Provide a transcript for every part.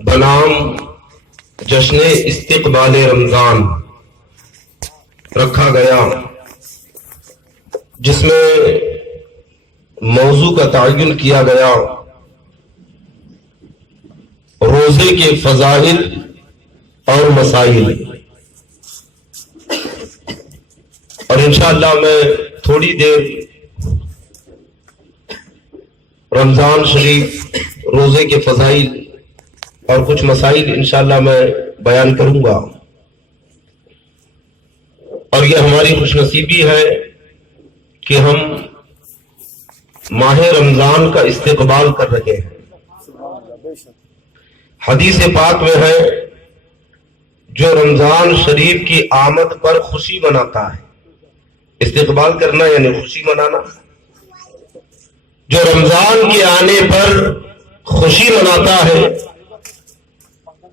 بنام جشن استقبال رمضان رکھا گیا، جس میں موضوع کا تعین کیا گیا روزے کے فضائل اور مسائل، اور انشاءاللہ میں تھوڑی دیر رمضان شریف، روزے کے فضائل اور کچھ مسائل انشاءاللہ میں بیان کروں گا۔ اور یہ ہماری خوش نصیبی ہے کہ ہم ماہ رمضان کا استقبال کر رہے ہیں۔ حدیث پاک میں ہے جو رمضان شریف کی آمد پر خوشی مناتا ہے، استقبال کرنا یعنی خوشی منانا، جو رمضان کے آنے پر خوشی مناتا ہے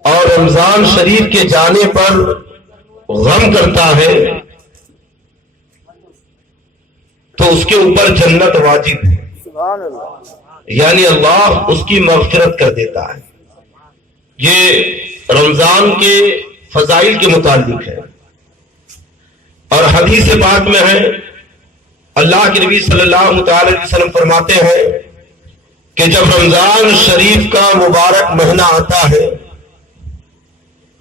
اور رمضان شریف کے جانے پر غم کرتا ہے تو اس کے اوپر جنت واجب ہے، یعنی اللہ اس کی مغفرت کر دیتا ہے۔ یہ رمضان کے فضائل کے متعلق ہے، اور حدیث پاک میں ہے اللہ کے نبی صلی اللہ تعالی علیہ وسلم فرماتے ہیں کہ جب رمضان شریف کا مبارک مہینہ آتا ہے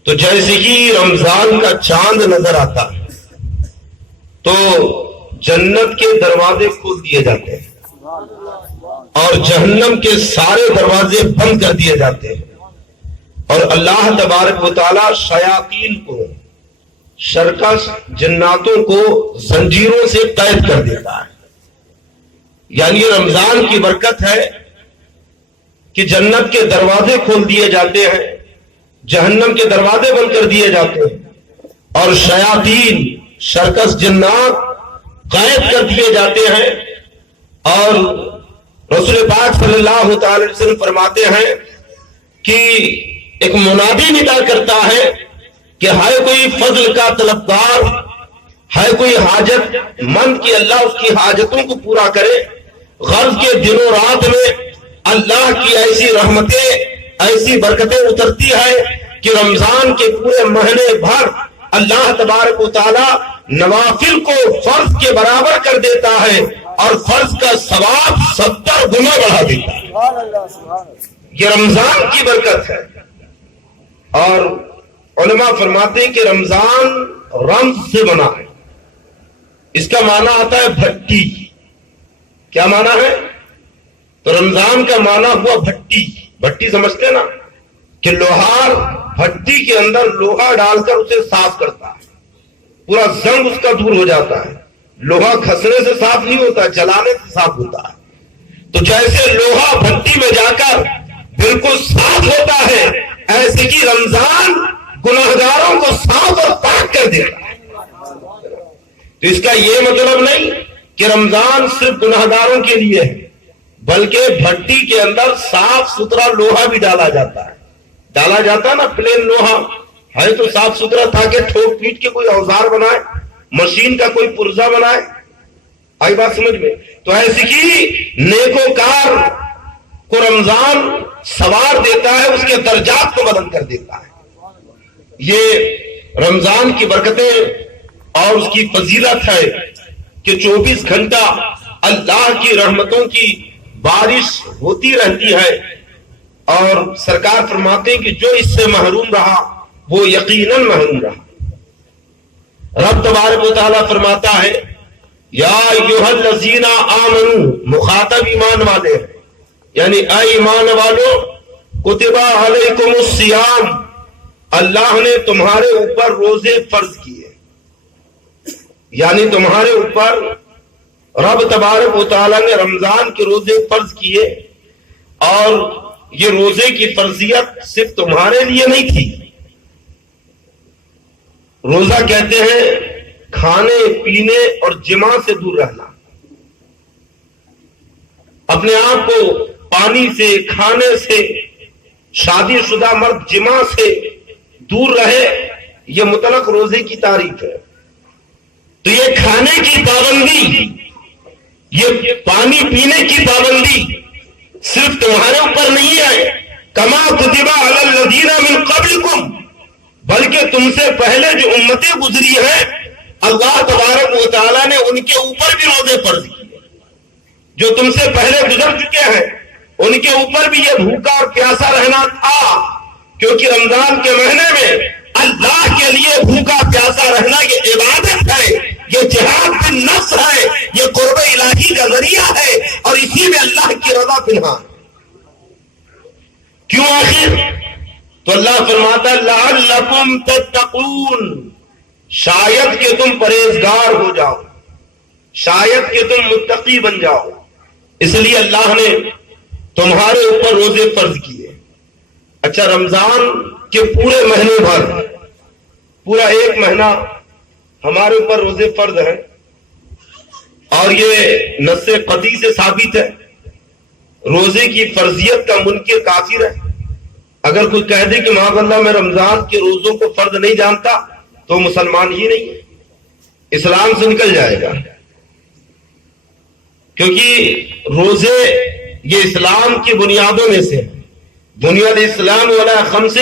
تو جیسے ہی رمضان کا چاند نظر آتا ہے تو جنت کے دروازے کھول دیے جاتے ہیں اور جہنم کے سارے دروازے بند کر دیے جاتے ہیں، اور اللہ تبارک و تعالی شیاطین کو، شرکش جناتوں کو زنجیروں سے قید کر دیتا ہے۔ یعنی رمضان کی برکت ہے کہ جنت کے دروازے کھول دیے جاتے ہیں، جہنم کے دروازے بند کر دیے جاتے ہیں، اور شیاطین، شرکش جنات قید کر دیے جاتے ہیں۔ اور رسول پاک صلی اللہ تعالی علیہ وسلم فرماتے ہیں کہ ایک منادی ندا کرتا ہے کہ ہے کوئی فضل کا طلبگار، ہے کوئی حاجت مند کہ اللہ اس کی حاجتوں کو پورا کرے۔ غرض کے دنوں رات میں اللہ کی ایسی رحمتیں، ایسی برکتیں اترتی ہے کہ رمضان کے پورے مہینے بھر اللہ تبارک و تعالی نوافل کو فرض کے برابر کر دیتا ہے اور فرض کا ثواب 70 گنا بڑھا دیتا ہے۔ یہ رمضان کی برکت ہے۔ اور علماء فرماتے ہیں کہ رمضان رمز سے بنا ہے، اس کا معنی آتا ہے بھٹی۔ کیا معنی ہے؟ تو رمضان کا معنی ہوا بھٹی۔ بھٹی سمجھتے نا کہ لوہار بھٹی کے اندر لوہا ڈال کر اسے صاف کرتا ہے، پورا زنگ اس کا دور ہو جاتا ہے۔ لوہا کھسنے سے صاف نہیں ہوتا، جلانے سے صاف ہوتا ہے۔ تو جیسے لوہا بھٹی میں جا کر بالکل صاف ہوتا ہے، ایسے کہ رمضان گناہگاروں کو صاف اور پاک کر دیتا ہے۔ تو اس کا یہ مطلب نہیں کہ رمضان صرف گناہگاروں کے لیے ہے، بلکہ بھٹی کے اندر صاف ستھرا لوہا بھی ڈالا جاتا ہے۔ ڈالا جاتا ہے نا، پلین لوہا ہے تو صاف ستھرا تھا کہ ٹھوک پیٹ کے کوئی اوزار بنائے، مشین کا کوئی پرزا بنائے۔ آئی بات سمجھ میں؟ تو ایسے کہ نیکوکار کو رمضان سوار دیتا ہے، اس کے درجات کو بلند کر دیتا ہے۔ یہ رمضان کی برکتیں اور اس کی فضیلت ہے کہ 24 گھنٹہ اللہ کی رحمتوں کی بارش ہوتی رہتی ہے، اور سرکار فرماتے ہیں کہ جو اس سے محروم رہا وہ یقیناً محروم رہا۔ رب تبارک و تعالیٰ فرماتا ہے یا ایھا الذین آمنوا، مخاطب ایمان والے ہیں، یعنی اے ایمان والو، کتب علیکم الصیام، اللہ نے تمہارے اوپر روزے فرض کیے، یعنی تمہارے اوپر رب تبارک و تعالیٰ نے رمضان کے روزے فرض کیے، اور یہ روزے کی فرضیت صرف تمہارے لیے نہیں تھی۔ روزہ کہتے ہیں کھانے پینے اور جماع سے دور رہنا، اپنے آپ کو پانی سے، کھانے سے، شادی شدہ مرد جماع سے دور رہے، یہ مطلق روزے کی تعریف ہے۔ تو یہ کھانے کی پابندی، یہ پانی پینے کی پابندی صرف تمہارے اوپر نہیں ہے، کما کتب علی الذین من قبلکم، بلکہ تم سے پہلے جو امتیں گزری ہیں اللہ تبارک و تعالیٰ نے ان کے اوپر بھی روزے فرض کیے. جو تم سے پہلے گزر چکے ہیں ان کے اوپر بھی یہ بھوکا اور پیاسا رہنا تھا، کیونکہ رمضان کے مہینے میں اللہ کے لیے بھوکا پیاسا رہنا یہ عبادت ہے، یہ جہاد بالنفس ہے، یہ قرب الہی کا ذریعہ ہے، اور اسی میں اللہ کی رضا پنہا. کیوں آخر؟ تو اللہ فرماتا ہے لعلکم تتقون، شاید کہ تم پرہیزگار ہو جاؤ، شاید کہ تم متقی بن جاؤ، اس لیے اللہ نے تمہارے اوپر روزے فرض کیے. اچھا، رمضان کے پورے مہینے بھر، پورا ایک مہینہ ہمارے اوپر روزے فرض ہیں، اور یہ نص قطعی سے ثابت ہے. روزے کی فرضیت کا منکر کافر ہے. اگر کوئی کہہ دے کہ معاذ اللہ میں رمضان کے روزوں کو فرض نہیں جانتا تو مسلمان ہی نہیں ہے، اسلام سے نکل جائے گا. کیونکہ روزے یہ اسلام کی بنیادوں میں سے بنیاد اسلام ولا خمس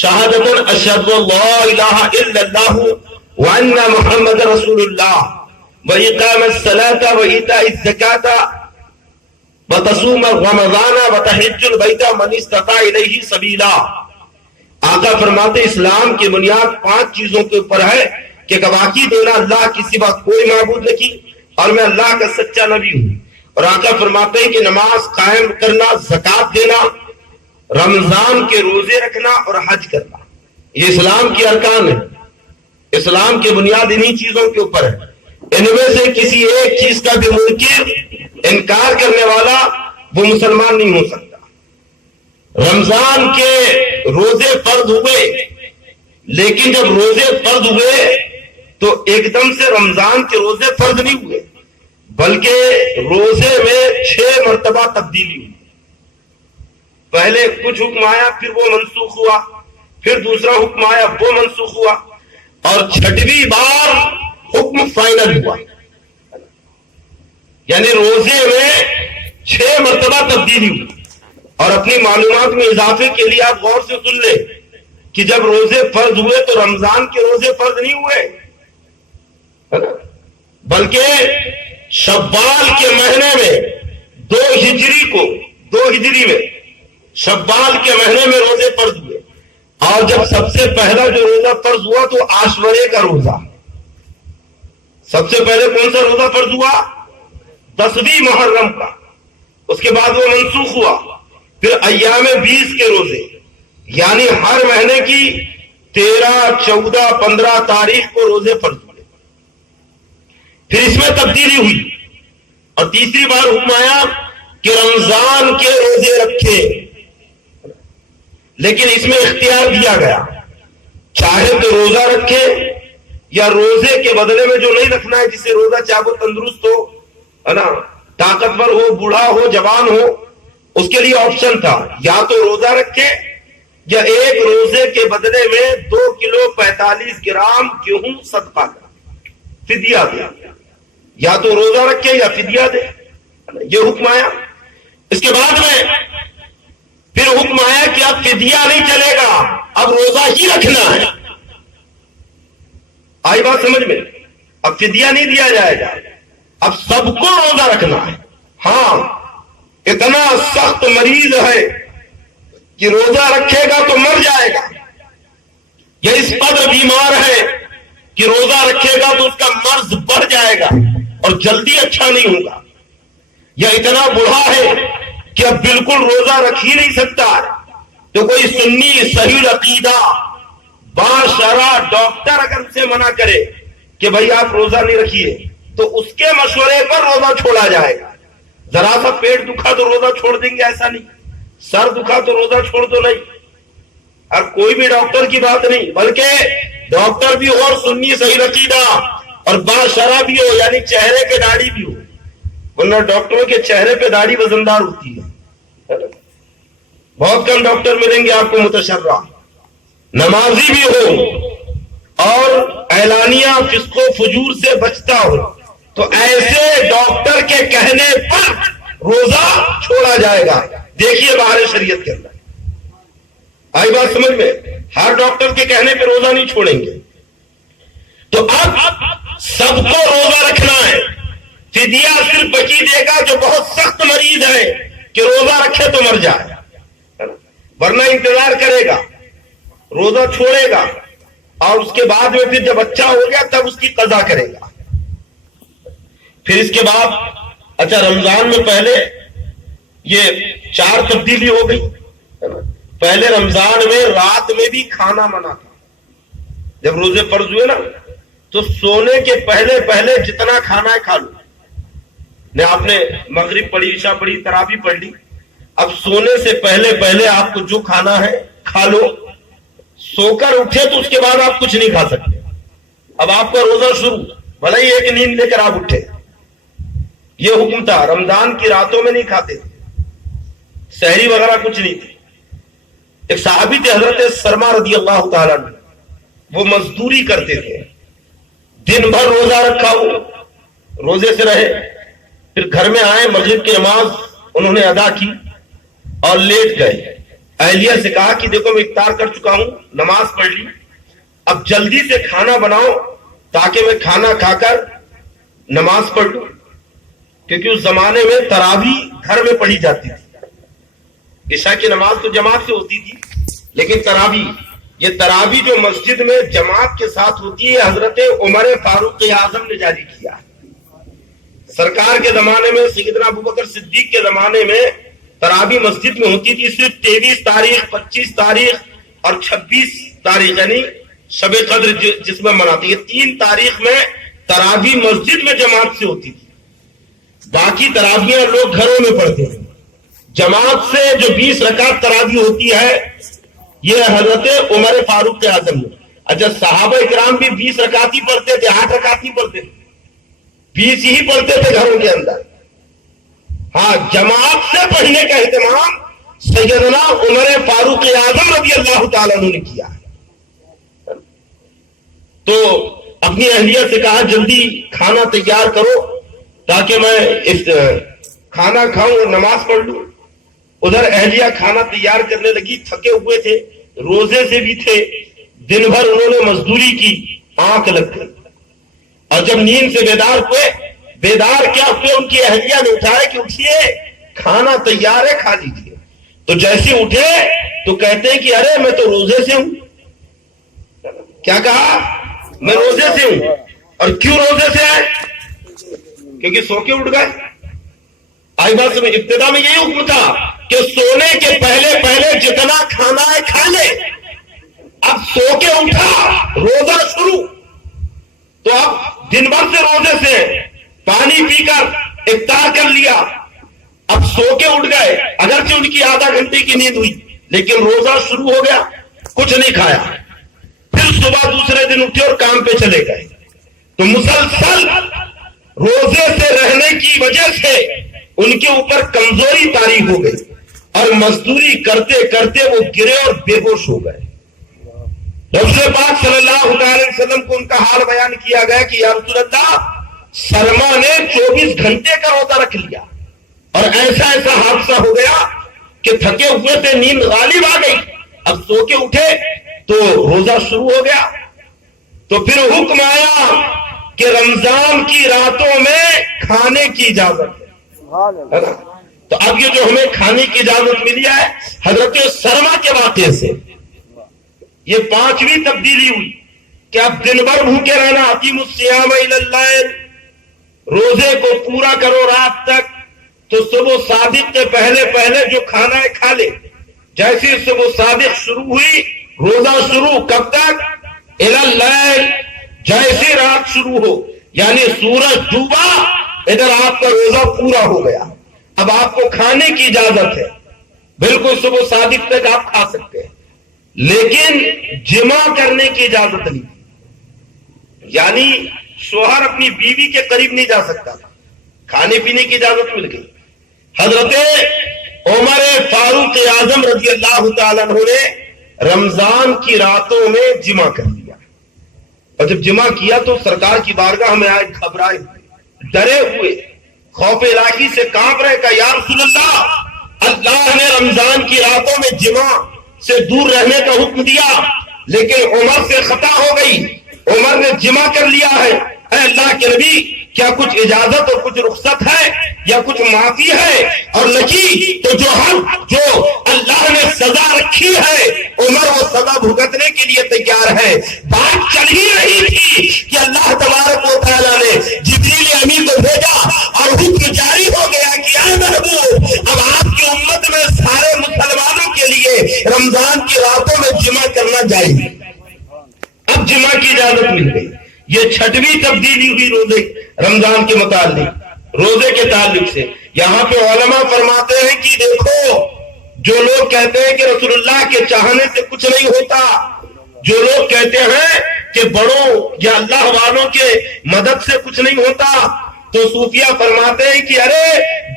شہادت اشہد لا الہ الا اللہ وان محمد رسول اللہ واقام الصلاۃ وایتاء الزکاۃ وتصوم رمضان وتحج البیت من استطاع الیہ سبیلا. آقا فرماتے اسلام کی بنیاد 5 چیزوں کے اوپر ہے کہ گواہی دینا اللہ کی سوا کوئی معبود نہیں اور میں اللہ کا سچا نبی ہوں. اور آقا فرماتے ہیں کہ نماز قائم کرنا، زکوٰۃ دینا، رمضان کے روزے رکھنا اور حج کرنا، یہ اسلام کی ارکان ہے. اسلام کی بنیاد انہی چیزوں کے اوپر ہے. ان میں سے کسی ایک چیز کا بھی منکر، انکار کرنے والا، وہ مسلمان نہیں ہو سکتا. رمضان کے روزے فرض ہوئے، لیکن جب روزے فرض ہوئے تو ایک دم سے رمضان کے روزے فرض نہیں ہوئے، بلکہ روزے میں 6 مرتبہ تبدیلی ہوئی. پہلے کچھ حکم آیا، پھر وہ منسوخ ہوا، پھر دوسرا حکم آیا، وہ منسوخ ہوا، اور 6ویں بار حکم فائنل ہوا. یعنی روزے میں 6 مرتبہ تبدیلی ہوئی. اور اپنی معلومات میں اضافے کے لیے آپ غور سے سن لیں کہ جب روزے فرض ہوئے تو رمضان کے روزے فرض نہیں ہوئے، بلکہ شوال کے مہینے میں 2 ہجری میں شوال کے مہینے میں روزے فرض ہوئے. اور جب سب سے پہلا جو روزہ فرض ہوا تو عاشورے کا روزہ. سب سے پہلے کون سا روزہ فرض ہوا؟ 10ویں محرم کا. اس کے بعد وہ منسوخ ہوا. پھر ایام 20 کے روزے، یعنی ہر مہینے کی 13، 14، 15 تاریخ کو روزے فرض ہوئے. پھر اس میں تبدیلی ہوئی اور تیسری بار حکم آیا کہ رمضان کے روزے رکھے، لیکن اس میں اختیار دیا گیا، چاہے تو روزہ رکھے یا روزے کے بدلے میں جو نہیں رکھنا ہے، جسے روزہ چاہے وہ تندرست ہو، ہے نا، طاقتور ہو، بوڑھا ہو، جوان ہو، اس کے لیے آپشن تھا، یا تو روزہ رکھے یا ایک روزے کے بدلے میں 2 کلو 45 گرام گیہوں صدقہ کرے، فدیہ دے. یا تو روزہ رکھے یا فدیہ دے، یہ حکم آیا. اس کے بعد میں پھر حکم آیا کہ اب فدیہ نہیں چلے گا، اب روزہ ہی رکھنا ہے. آئی بات سمجھ میں؟ اب فدیہ نہیں دیا جائے گا، اب سب کو روزہ رکھنا ہے. ہاں، اتنا سخت مریض ہے کہ روزہ رکھے گا تو مر جائے گا، یا اس قدر بیمار ہے کہ روزہ رکھے گا تو اس کا مرض بڑھ جائے گا اور جلدی اچھا نہیں ہوگا، یا اتنا بوڑھا ہے کہ اب بالکل روزہ رکھ ہی نہیں سکتا، تو کوئی سنی صحیح عقیدہ باشرع ڈاکٹر اگر اسے منع کرے کہ بھائی آپ روزہ نہیں رکھیے تو اس کے مشورے پر روزہ چھوڑا جائے گا. ذرا سا پیٹ دکھا تو روزہ چھوڑ دیں گے ایسا نہیں، سر دکھا تو روزہ چھوڑ دو نہیں. اور کوئی بھی ڈاکٹر کی بات نہیں، بلکہ ڈاکٹر بھی ہو اور سنی صحیح عقیدہ اور باشرع بھی ہو، یعنی چہرے پہ داڑھی بھی ہو، ورنہ ڈاکٹروں کے چہرے پہ داڑھی وزندار ہوتی ہے. بہت کم ڈاکٹر ملیں گے آپ کو متشرع. نمازی بھی ہو اور اعلانیہ فسق و فجور سے بچتا ہو، تو ایسے ڈاکٹر کے کہنے پر روزہ چھوڑا جائے گا. دیکھیے باہر شریعت کے اندر آئی بات سمجھ میں؟ ہر ڈاکٹر کے کہنے پہ روزہ نہیں چھوڑیں گے. تو اب سب کو روزہ رکھنا ہے. فدیہ صرف بچی دے گا جو بہت سخت مریض ہے کہ روزہ رکھے تو مر جائے، ورنہ انتظار کرے گا، روزہ چھوڑے گا، اور اس کے بعد میں پھر جب اچھا ہو گیا تب اس کی قضا کرے گا. پھر اس کے بعد اچھا رمضان میں پہلے یہ 4 تبدیلی ہو گئی. پہلے رمضان میں رات میں بھی کھانا منع تھا. جب روزے فرض ہوئے نا تو سونے کے پہلے پہلے جتنا کھانا ہے کھا لو. نے آپ نے مغرب پڑھی، عشاء پڑھی، تراویح پڑھ لی، اب سونے سے پہلے پہلے آپ کو جو کھانا ہے کھا لو. سو کر اٹھے تو اس کے بعد آپ کچھ نہیں کھا سکتے. اب آپ کا روزہ شروع، بھلا ہی ایک نیند لے کر آپ اٹھے. یہ حکم تھا. رمضان کی راتوں میں نہیں کھاتے تھے، سحری وغیرہ کچھ نہیں تھی. ایک صحابی تھے حضرت سلمہ رضی اللہ تعالیٰ عنہ، وہ مزدوری کرتے تھے، دن بھر روزہ رکھا ہو، روزے سے رہے، پھر گھر میں آئے، مغرب کی نماز انہوں نے ادا کی اور لیٹ گئے. اہلیہ سے کہا کہ دیکھو میں افطار کر چکا ہوں، نماز پڑھ لی، اب جلدی سے کھانا بناؤ تاکہ میں کھانا کھا کر نماز پڑھ لوں. کیونکہ اس زمانے میں تراویح گھر میں پڑھی جاتی تھی. عشاء کی نماز تو جماعت سے ہوتی تھی، لیکن یہ تراویح جو مسجد میں جماعت کے ساتھ ہوتی ہے، حضرت عمر فاروق اعظم نے جاری کیا. سرکار کے زمانے میں، سیدنا ابوبکر صدیق کے زمانے میں تراویح مسجد میں ہوتی تھی. صرف 23 تاریخ، 25 تاریخ اور 26 تاریخ یعنی شب قدر جس میں مناتی ہے، 3 تاریخ میں تراویح مسجد میں جماعت سے ہوتی تھی. باقی تراویح لوگ گھروں میں پڑھتے ہیں. جماعت سے جو 20 رکعت تراویح ہوتی ہے یہ حضرت عمر فاروق اعظم نے. اچھا صحابہ اکرام بھی 20 رکعت ہی پڑھتے تھے، 8 رکعت نہیں پڑھتے تھے، 20 ہی پڑھتے تھے گھروں کے اندر. ہاں جماعت سے پڑھنے کا اہتمام سیدنا عمر فاروق اعظم رضی اللہ تعالیٰ عنہ نے کیا. تو اپنی اہلیہ سے کہا جلدی کھانا تیار کرو تاکہ میں اس کھانا کھاؤں اور نماز پڑھ لوں. ادھر اہلیہ کھانا تیار کرنے لگی. تھکے ہوئے تھے، روزے سے بھی تھے، دن بھر انہوں نے مزدوری کی، آنکھ لگ گئی. اور جب نیند سے بیدار کیا ہوئے، ان کی اہلیہ نے اٹھایا کہ اٹھیے، کھانا تیار ہے، کھا لیجیے. تو جیسے اٹھے تو کہتے ہیں کہ ارے میں تو روزے سے ہوں. کیا کہا؟ میں روزے سے ہوں. اور کیوں روزے سے آئے؟ کیونکہ سو کے اٹھ گئے. آئی بات سمجھ. ابتدا میں یہی حکم تھا کہ سونے کے پہلے پہلے جتنا کھانا ہے کھا لے. اب سو کے اٹھا، روزہ شروع، تو اب دن بھر سے روزے سے پانی پی کر افطار کر لیا، اب سو کے اٹھ گئے. اگرچہ ان کی آدھا گھنٹے کی نیند ہوئی لیکن روزہ شروع ہو گیا، کچھ نہیں کھایا. پھر صبح دوسرے دن اٹھے اور کام پہ چلے گئے. تو مسلسل روزے سے رہنے کی وجہ سے ان کے اوپر کمزوری طاری ہو گئی اور مزدوری کرتے کرتے وہ گرے اور بے ہوش ہو گئے. رسول پاک صلی اللہ علیہ وسلم کو ان کا حال بیان کیا گیا کہ یا رسول اللہ، سلمہ نے 24 گھنٹے کا روزہ رکھ لیا اور ایسا حادثہ ہو گیا کہ تھکے ہوئے تھے، نیند غالب آ گئی، اب سو کے اٹھے تو روزہ شروع ہو گیا. تو پھر حکم آیا کہ رمضان کی راتوں میں کھانے کی اجازت ہے. تو اب یہ جو ہمیں کھانے کی اجازت ملی ہے حضرت سلمہ کے واقعے سے، یہ 5ویں تبدیلی ہوئی کہ اب دن بھر بھوکے رہنا. اقیموا الصیام الی اللیل، روزے کو پورا کرو رات تک. تو صبح صادق کے پہلے پہلے جو کھانا ہے کھا لے. جیسے صبح صادق شروع ہوئی، روزہ شروع کب تک؟ الی اللیل، جیسے رات شروع ہو یعنی سورج ڈوبا ادھر آپ کا روزہ پورا ہو گیا. اب آپ کو کھانے کی اجازت ہے، بالکل صبح صادق تک آپ کھا سکتے ہیں، لیکن جمع کرنے کی اجازت نہیں. یعنی شوہر اپنی بیوی کے قریب نہیں جا سکتا. کھانے پینے کی اجازت مل گئی. حضرت عمر فاروق اعظم رضی اللہ تعالیٰ عنہ نے رمضان کی راتوں میں جمع کر لیا. اور جب جمع کیا تو سرکار کی بارگاہ میں آئے، گھبرائے ہوئے، ڈرے ہوئے، خوف الہی سے کانپ رہے. کہ یا رسول اللہ، اللہ نے رمضان کی راتوں میں جمع سے دور رہنے کا حکم دیا، لیکن عمر سے خطا ہو گئی، عمر نے جمع کر لیا ہے۔ اے اللہ کے نبی، کیا کچھ اجازت اور کچھ رخصت ہے یا کچھ معافی ہے؟ اور نہیں تو جو اللہ نے سزا رکھی ہے عمر وہ سزا بھگتنے کے لیے تیار ہے۔ بات چل ہی رہی تھی کہ اللہ تبارک و تعالیٰ نے جبریل امین کو بھیجا اور حکم جاری ہو گیا کہ اے محبوب، اب آپ کی امت میں سارے مسلمانوں کے لیے رمضان کی راتوں میں جمع کرنا جائز۔ اب جمع کی اجازت مل گئی۔ یہ چھٹویں تبدیلی ہوئی روزے رمضان کے متعلق، روزے کے تعلق سے۔ یہاں پہ علماء فرماتے ہیں کہ دیکھو، جو لوگ کہتے ہیں کہ رسول اللہ کے چاہنے سے کچھ نہیں ہوتا، جو لوگ کہتے ہیں کہ بڑوں یا اللہ والوں کے مدد سے کچھ نہیں ہوتا، تو صوفیہ فرماتے ہیں کہ ارے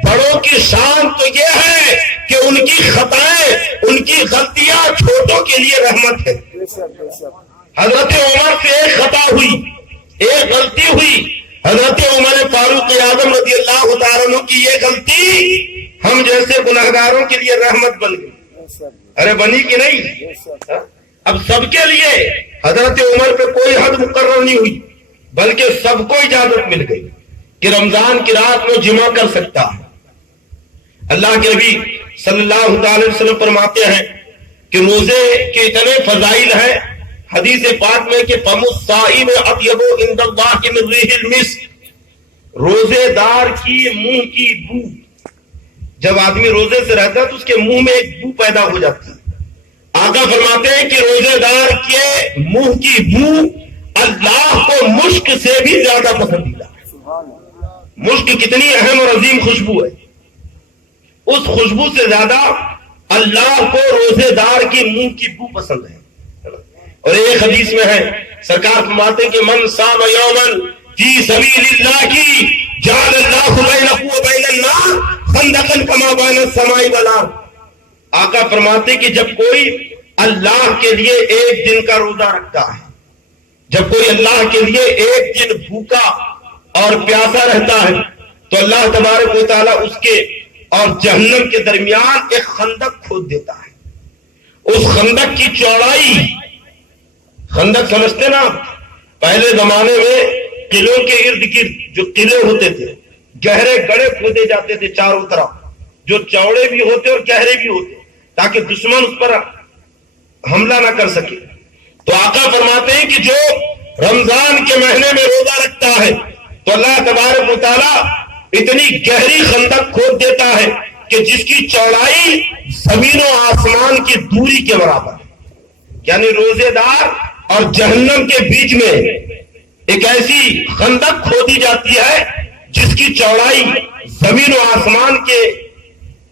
بڑوں کی شان تو یہ ہے کہ ان کی خطائیں، ان کی غلطیاں چھوٹوں کے لیے رحمت ہے۔ حضرت عمر سے ایک خطا ہوئی، ایک غلطی ہوئی، حضرت عمر فاروق اعظم رضی اللہ تعالیٰ عنہ کی یہ غلطی ہم جیسے گناہگاروں کے لیے رحمت بن گئی۔ ارے بنی کہ نہیں؟ اب سب کے لیے حضرت عمر پہ کوئی حد مقرر نہیں ہوئی، بلکہ سب کو اجازت مل گئی کہ رمضان کی رات میں جمع کر سکتا ہے۔ اللہ کے نبی صلی اللہ علیہ وسلم فرماتے ہیں کہ روزے کے اتنے فضائل ہیں حدیث پاک میں کہ فم الصائم اطیب عند اللہ من ریح المسک، روزے دار کی منہ کی بو، جب آدمی روزے سے رہتا ہے تو اس کے منہ میں ایک بو پیدا ہو جاتی ہے۔ آقا فرماتے ہیں کہ روزے دار کے منہ کی بو اللہ کو مشک سے بھی زیادہ پسندیدہ ہے۔ مشک کتنی اہم اور عظیم خوشبو ہے، اس خوشبو سے زیادہ اللہ کو روزے دار کی منہ کی بو پسند ہے۔ اور ایک حدیث میں ہے سرکار فرماتے ہیں کہ من صام یومن فی سبیل اللہ کی جعل اللہ بینہ و بین النار خندقا کما بین السماء والارض۔ آقا فرماتے کہ جب کوئی اللہ کے لیے ایک دن کا روزہ رکھتا ہے، جب کوئی اللہ کے لیے ایک دن بھوکا اور پیاسا رہتا ہے، تو اللہ تبارک و تعالیٰ اس کے اور جہنم کے درمیان ایک خندق کھود دیتا ہے۔ اس خندق کی چوڑائی، خندق سمجھتے نا، پہلے زمانے میں قلعوں کے ارد گرد جو قلعے ہوتے تھے گہرے گڑھے کھودے جاتے تھے چاروں طرف، جو چوڑے بھی ہوتے اور گہرے بھی ہوتے، تاکہ دشمن اس پر حملہ نہ کر سکے۔ تو آقا فرماتے ہیں کہ جو رمضان کے مہینے میں روزہ رکھتا ہے تو اللہ تبارک و تعالیٰ اتنی گہری خندق کھود دیتا ہے کہ جس کی چوڑائی زمین و آسمان کی دوری کے برابر ہے۔ یعنی روزے دار اور جہنم کے بیچ میں ایک ایسی خندق کھودی جاتی ہے جس کی چوڑائی زمین و آسمان کے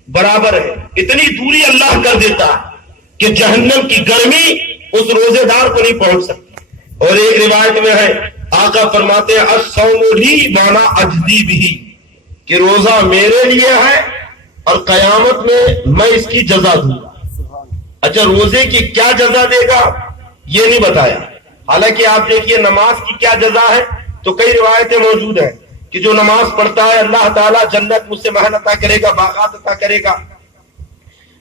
برابر ہے۔ اتنی دوری اللہ کر دیتا ہے کہ جہنم کی گرمی اس روزے دار کو نہیں پہنچ سکتی۔ اور ایک روایت میں ہے آقا فرماتے ہیں الصوم لی وانا اجزی بہ، کہ روزہ میرے لیے ہے اور قیامت میں اس کی جزا دوں گا۔ اچھا، روزے کی کیا جزا دے گا یہ نہیں بتایا، حالانکہ آپ دیکھیے نماز کی کیا جزا ہے تو کئی روایتیں موجود ہیں کہ جو نماز پڑھتا ہے اللہ تعالیٰ جنت مجھ سے محل عطا کرے گا، باغات عطا کرے گا۔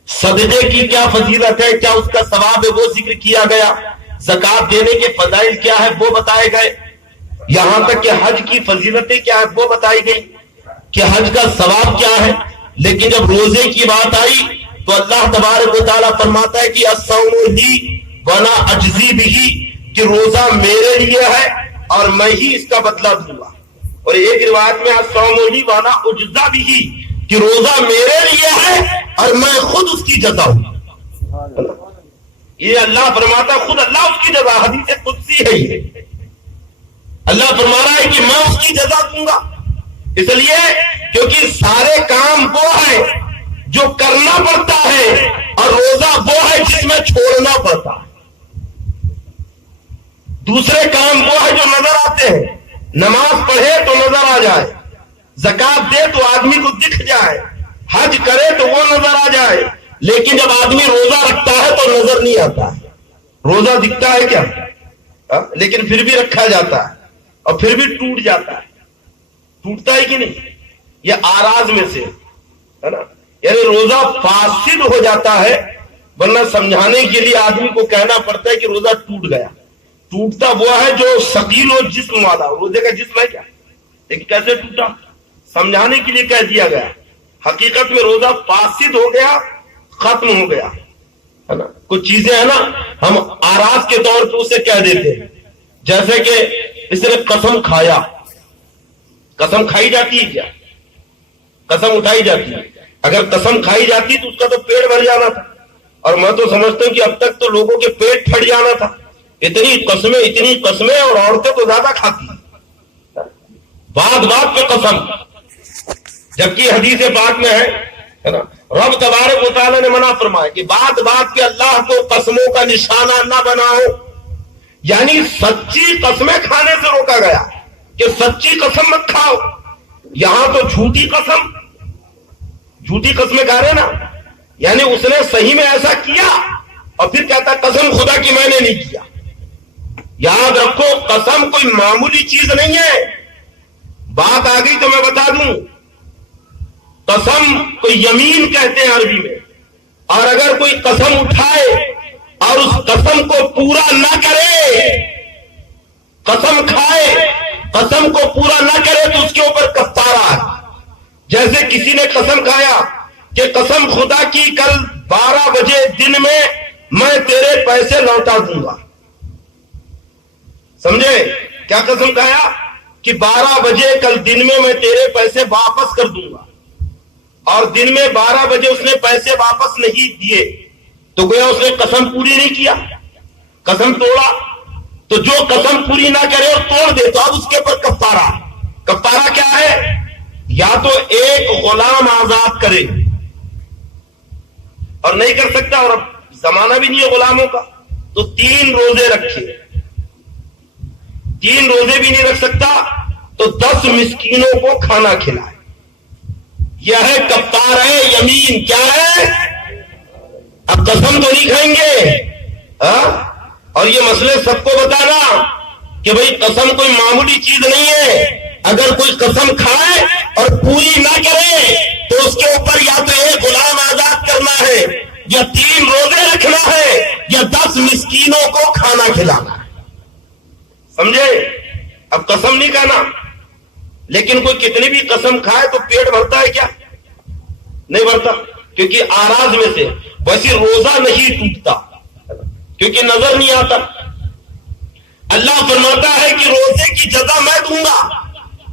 صدقے کی کیا فضیلت ہے، کیا اس کا ثواب ہے وہ ذکر کیا گیا۔ زکات دینے کے فضائل کیا ہے وہ بتائے گئے، یہاں تک کہ حج کی فضیلتیں کیا ہے وہ بتائی گئی کہ حج کا ثواب کیا ہے۔ لیکن جب روزے کی بات آئی تو اللہ تبارک و تعالیٰ فرماتا ہے کہ الصوم لی وانا اجزی بہ، کہ روزہ میرے لیے ہے اور میں ہی اس کا بدلہ دوں گا۔ اور ایک روایت میں الصوم لی وانا اجزا بہ، کہ روزہ میرے لیے ہے اور میں خود اس کی جزا ہوں۔ یہ اللہ فرماتا، خود اللہ اس کی جزا، حدیث قدسی ہے یہ، اللہ فرما رہا ہے کہ میں اس کی جزا دوں گا۔ اس لیے کیونکہ سارے کام وہ ہے جو کرنا پڑتا ہے اور روزہ وہ ہے جس میں چھوڑنا پڑتا ہے۔ دوسرے کام وہ ہے جو نظر آتے ہیں، نماز پڑھے تو نظر آ جائے، زکات دے تو آدمی کو دکھ جائے، حج کرے تو وہ نظر آ جائے، لیکن جب آدمی روزہ رکھتا ہے تو نظر نہیں آتا ہے۔ روزہ دکھتا ہے کیا، لیکن پھر بھی رکھا جاتا ہے اور پھر بھی ٹوٹ جاتا ہے، ٹوٹتا ہے کہ نہیں، یہ آراز میں سے ہے نا۔ یعنی روزہ فاسد ہو جاتا ہے ورنہ سمجھانے کے لیے آدمی کو کہنا پڑتا ہے کہ روزہ ٹوٹ گیا. ٹوٹتا وہ ہے جو ثقیل و جسم والا. روزے کا جسم ہے کیا؟ لیکن کیسے ٹوٹا؟ سمجھانے کے لیے کہہ دیا گیا. حقیقت میں روزہ فاسد ہو گیا, ختم ہو گیا ہے نا. کچھ چیزیں ہیں نا ہم آراز کے طور پہ اسے کہہ دیتے ہیں, جیسے کہ اس نے قسم کھایا. قسم کھائی جاتی ہے کیا؟ قسم اٹھائی جاتی ہے. اگر قسم کھائی جاتی تو اس کا تو پیٹ بھر جانا تھا, اور میں تو سمجھتا ہوں کہ اب تک تو لوگوں کے پیٹ پھٹ جانا تھا. اتنی قسمیں, اور عورتیں تو زیادہ کھاتی ہیں بات بات پہ قسم. جبکہ حدیث پاک میں ہے نا رب تبارک و تعالی نے منع فرمایا کہ بات بات پہ اللہ کو قسموں کا نشانہ نہ بناؤ. یعنی سچی قسمیں کھانے سے روکا گیا کہ سچی قسم مت کھاؤ. یہاں تو جھوٹی قسمیں کھا رہے نا. یعنی اس نے صحیح میں ایسا کیا اور پھر کہتا قسم خدا کی میں نے نہیں کیا. یاد رکھو قسم کوئی معمولی چیز نہیں ہے. بات آ گئی تو میں بتا دوں, قسم کو یمین کہتے ہیں عربی میں. اور اگر کوئی قسم اٹھائے اور اس قسم کو پورا نہ کرے, قسم کھائے قسم کو پورا نہ کرے تو اس کے اوپر کفارہ ہے. جیسے کسی نے قسم کھایا کہ قسم خدا کی کل 12 بجے دن میں تیرے پیسے لوٹا دوں گا. سمجھے کیا قسم کھایا؟ کہ 12 بجے کل دن میں تیرے پیسے واپس کر دوں گا, اور دن میں 12 بجے اس نے پیسے واپس نہیں دیے تو گویا اس نے قسم پوری نہیں کیا, قسم توڑا. تو جو قسم پوری نہ کرے اور توڑ دے تو اب اس کے اوپر کفارہ کیا ہے؟ یا تو ایک غلام آزاد کرے, اور نہیں کر سکتا اور اب زمانہ بھی نہیں ہے غلاموں کا, تو 3 روزے رکھے. 3 روزے بھی نہیں رکھ سکتا تو 10 مسکینوں کو کھانا کھلائے. یہ ہے کفارہ یمین. کیا ہے؟ اب قسم تو نہیں کھائیں گے اور یہ مسئلے سب کو بتانا کہ بھئی قسم کوئی معمولی چیز نہیں ہے. اگر کوئی قسم کھائے اور پوری نہ کرے تو اس کے اوپر یا تو ایک غلام آزاد کرنا ہے, یا 3 روزے رکھنا ہے, یا 10 مسکینوں کو کھانا کھلانا ہے. سمجھے؟ اب قسم نہیں کھانا. لیکن کوئی کتنی بھی قسم کھائے تو پیٹ بھرتا ہے کیا؟ نہیں بھرتا, کیونکہ آراز میں سے. ویسے روزہ نہیں ٹوٹتا کیونکہ نظر نہیں آتا. اللہ فرماتا ہے کہ روزے کی جزا میں دوں گا.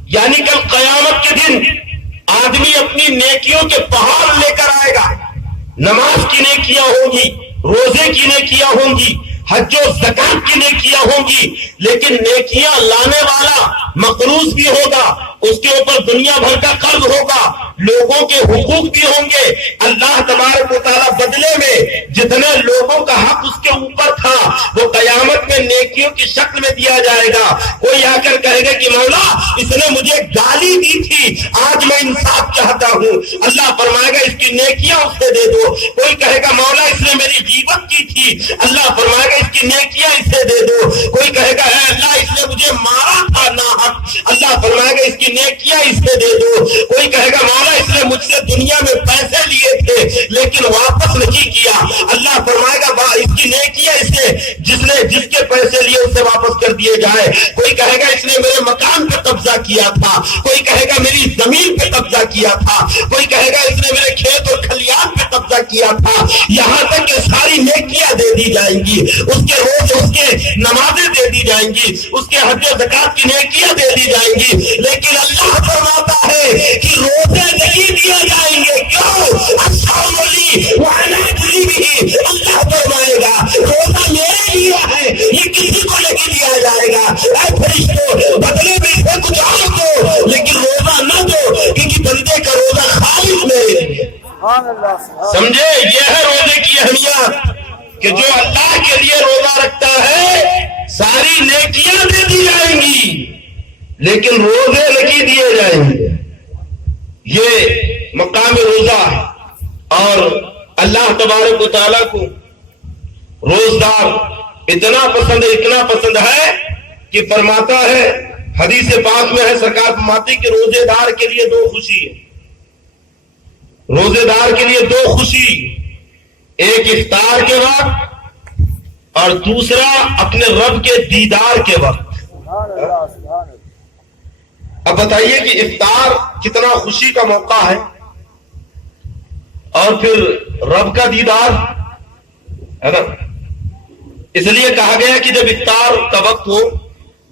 یعنی کل قیامت کے دن آدمی اپنی نیکیوں کے پہاڑ لے کر آئے گا. نماز کی نیکیاں ہوں گی, روزے کی نیکیاں ہوں گی, حج و زکات کی نیکیاں ہوں گی, لیکن نیکیاں لانے والا مقروض بھی ہوگا, اس کے اوپر دنیا بھر کا قرض ہوگا, لوگوں کے حقوق بھی ہوں گے. اللہ تبارک و تعالیٰ بدلے میں جتنے لوگوں کا حق اس کے اوپر تھا وہ قیامت میں نیکیوں کی شکل میں دیا جائے گا. کوئی آ کر کہے گا کہ مولا اس نے مجھے گالی دی تھی, آج میں انصاف چاہتا ہوں. اللہ فرمائے گا اس کی نیکیاں اسے دے دو. کوئی کہے گا مولا اس نے میری غیبت کی تھی, اللہ فرمائے گا اس کی نیکیاں اسے دے دو. کوئی کہے گا اے اللہ اس نے مجھے مارا تھا ناحق, اللہ فرمائے گا اس کی نیکیاں اسے دے دو. کوئی کہے گا مولا اس نے مجھ سے دنیا میں پیسے لیے تھے لیکن واپس نہیں کیا, اللہ فرمائے گا اس کی نیکیاں اسے جس کے پیسے لیے اسے واپس کر دیے جائے. کوئی کہے گا اس نے میرے مکان پہ قبضہ کیا تھا, کوئی کہے گا میری زمین پہ قبضہ کیا تھا, کوئی کہے گا اس نے میرے کھیت اور کھلیان پہ قبضہ کیا تھا. یہاں تک کہ ساری نیکیاں دے دی جائیں گی, اس کے روز اس کے نمازیں دے دی جائیں گی, اس کے حج و زکات کی نیکیاں دے دی جائیں گی. لیکن اللہ فرماتا ہے کہ روزے نہیں دیے جائیں گے. کیوں؟ اللہ فرمائے گا روزہ میرے لیے ہے, یہ کسی کو نہیں دیا جائے گا. اے فرشتوں بدلے میں سے کچھ اور دو, لیکن روزہ نہ دو, کیونکہ بندے کا روزہ خالص میرے لیے. سمجھے؟ یہ ہے روزے کی اہمیت کہ جو اللہ کے لیے روزہ رکھتا ہے ساری نیکیاں دے دی جائیں گی لیکن روزے نہیں دیے جائیں گے. یہ مقام روزہ ہے. اور اللہ تبارک و تعالیٰ کو روزدار اتنا پسند ہے کہ فرماتا ہے, حدیث پاک میں ہے, سرکار فرماتی کہ روزے دار کے لیے 2 خوشی ہے. روزے دار کے لیے 2 خوشی. ایک افطار کے وقت اور دوسرا اپنے رب کے دیدار کے وقت. اب بتائیے کہ افطار کتنا خوشی کا موقع ہے اور پھر رب کا دیدار ہے نا. اس لیے کہا گیا کہ جب افطار کا وقت ہو,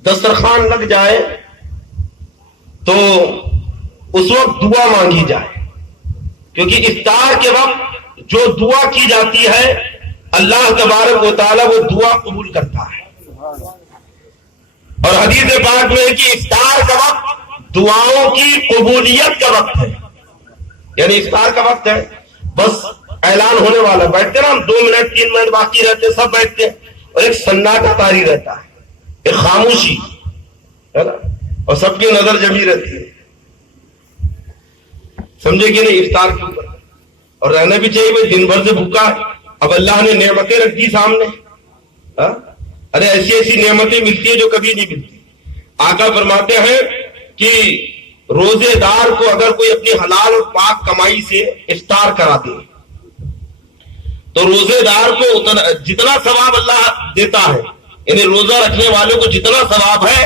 دسترخوان لگ جائے تو اس وقت دعا مانگی جائے, کیونکہ افطار کے وقت جو دعا کی جاتی ہے اللہ تبارک و تعالی وہ دعا قبول کرتا ہے. اور حدیث پاک میں ہے کہ افطار کا وقت دعاؤں کی قبولیت کا وقت ہے. یعنی افطار کا وقت ہے, بس اعلان ہونے والا, بیٹھتے نا ہم 2 منٹ 3 منٹ باقی رہتے, سب بیٹھتے اور ایک سناٹا طاری رہتا ہے, ایک خاموشی ہے نا, اور سب کی نظر جمی رہتی ہے. سمجھے کہ نہیں, افطار کے اوپر اور رہنا بھی چاہیے بھائی, دن بھر سے بھوکا, اب اللہ نے نعمتیں رکھ دی سامنے. ارے ایسی ایسی نعمتیں ملتی ہیں جو کبھی نہیں ملتی. آقا فرماتے ہیں کہ روزے دار کو اگر کوئی اپنی حلال اور پاک کمائی سے افطار کرا دے تو روزے دار کو جتنا ثواب اللہ دیتا ہے, یعنی روزہ رکھنے والوں کو جتنا ثواب ہے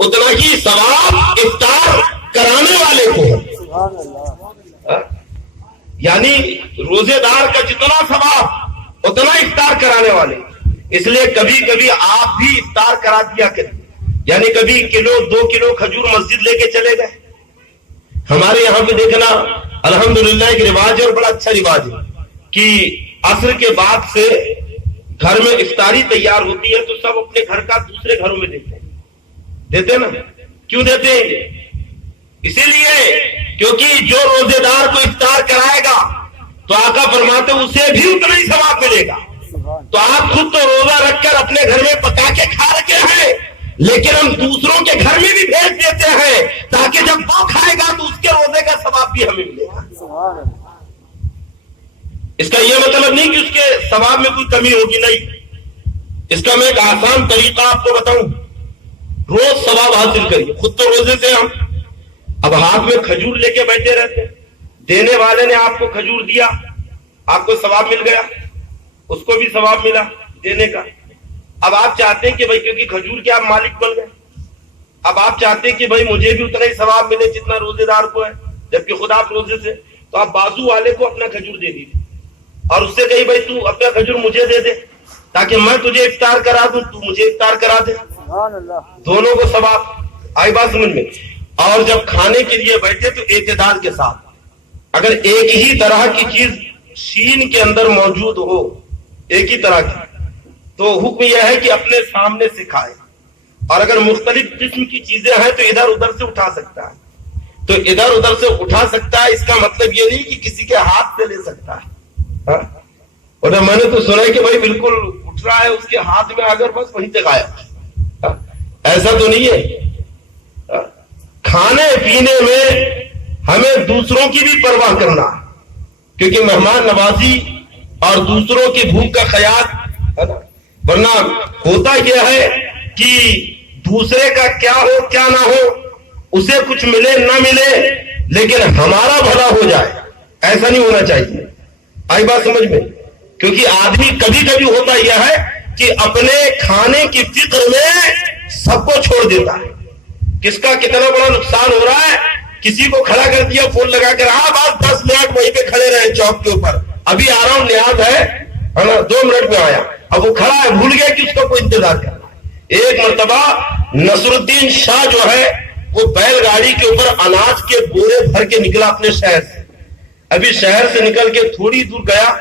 اتنا ہی ثواب افطار کرانے والے کو ہے. یعنی روزے دار کا جتنا ثواب اتنا افطار کرانے والے. اس لیے کبھی کبھی آپ بھی افطار کرا دیا کریں. یعنی کبھی 1-2 کلو کھجور مسجد لے کے چلے گئے. ہمارے یہاں پہ دیکھنا الحمدللہ ایک رواج ہے اور بڑا اچھا رواج ہے کہ عصر کے بعد سے گھر میں افطاری تیار ہوتی ہے تو سب اپنے گھر کا دوسرے گھروں میں دیتے نا. کیوں دیتے ہیں؟ اسی لیے کیونکہ جو روزے دار کو افطار کرائے گا تو آقا فرماتے اسے بھی اتنا ہی ثواب ملے گا. تو آپ خود تو روزہ رکھ کر اپنے گھر میں پکا کے کھا رکھے ہیں, لیکن ہم دوسروں کے گھر میں بھی بھیج دیتے ہیں تاکہ جب وہ کھائے گا تو اس کے روزے کا ثواب بھی ہمیں ملے گا. اس کا یہ مطلب نہیں کہ اس کے ثواب میں کوئی کمی ہوگی, نہیں. اس کا میں ایک آسان طریقہ آپ کو بتاؤں, روز ثواب حاصل کریے. خود تو روزے سے ہم اب ہاتھ میں کھجور لے کے بیٹھے رہتے, دینے والے نے آپ کو کھجور دیا, آپ کو ثواب مل گیا, اس کو بھی ثواب ملا دینے کا. اب آپ چاہتے ہیں کہ بھائی کیونکہ کھجور کے آپ مالک بن گئے, اب آپ چاہتے ہیں کہ بھائی مجھے بھی اتنا ہی ثواب ملے جتنا روزے دار کو ہے, جبکہ خدا آپ روزے سے, تو آپ بازو والے کو اپنا کھجور دے دیجیے اور اس سے کہی بھائی تو اپنا کھجور مجھے دے دے تاکہ میں تجھے افطار کرا دوں, تو مجھے افطار کرا دے. دونوں کو ثواب. آئی بات سمجھ میں؟ اور جب کھانے کے لیے بیٹھے تو اعتدال کے ساتھ, اگر ایک ہی طرح کی چیز شین کے اندر موجود ہو, ایک ہی طرح کی, تو حکم یہ ہے کہ اپنے سامنے سے کھائے. اور اگر مختلف قسم کی چیزیں ہیں تو ادھر ادھر سے اٹھا سکتا ہے, تو ادھر ادھر سے اٹھا سکتا ہے. اس کا مطلب یہ نہیں کہ کسی کے ہاتھ سے لے سکتا ہے. اور میں نے تو سنا ہے کہ بھائی بالکل اٹھ رہا ہے, اس کے ہاتھ میں اگر بس وہیں سے غائب. ایسا تو نہیں ہے. کھانے پینے میں ہمیں دوسروں کی بھی پرواہ کرنا, کیونکہ مہمان نوازی اور دوسروں کی بھوک کا خیال ہے نا. ورنہ ہوتا یہ ہے کہ دوسرے کا کیا ہو کیا نہ ہو, اسے کچھ ملے نہ ملے, لیکن ہمارا بھلا ہو جائے, ایسا نہیں ہونا چاہیے. آئی بات سمجھ میں؟ کیونکہ آدمی کبھی کبھی ہوتا یہ ہے کہ اپنے کھانے کی فکر میں سب کو چھوڑ دیتا ہے. کس کا کتنا بڑا نقصان ہو رہا ہے, کسی کو کھڑا کر دیا, فون لگا کر, ہاں بات 10 منٹ وہیں پہ کھڑے رہے چوک کے اوپر, ابھی آ رہا ہوں, نیاز ہے نا, 2 منٹ میں آیا. اب وہ کھڑا ہے, بھول گیا کہ اس کا کوئی انتظار کرنا. ایک مرتبہ نصر الدین شاہ جو ہے وہ بیل گاڑی کے اوپر اناج کے بورے بھر کے نکلا اپنے شہر سے. ابھی شہر سے نکل کے تھوڑی دور گیا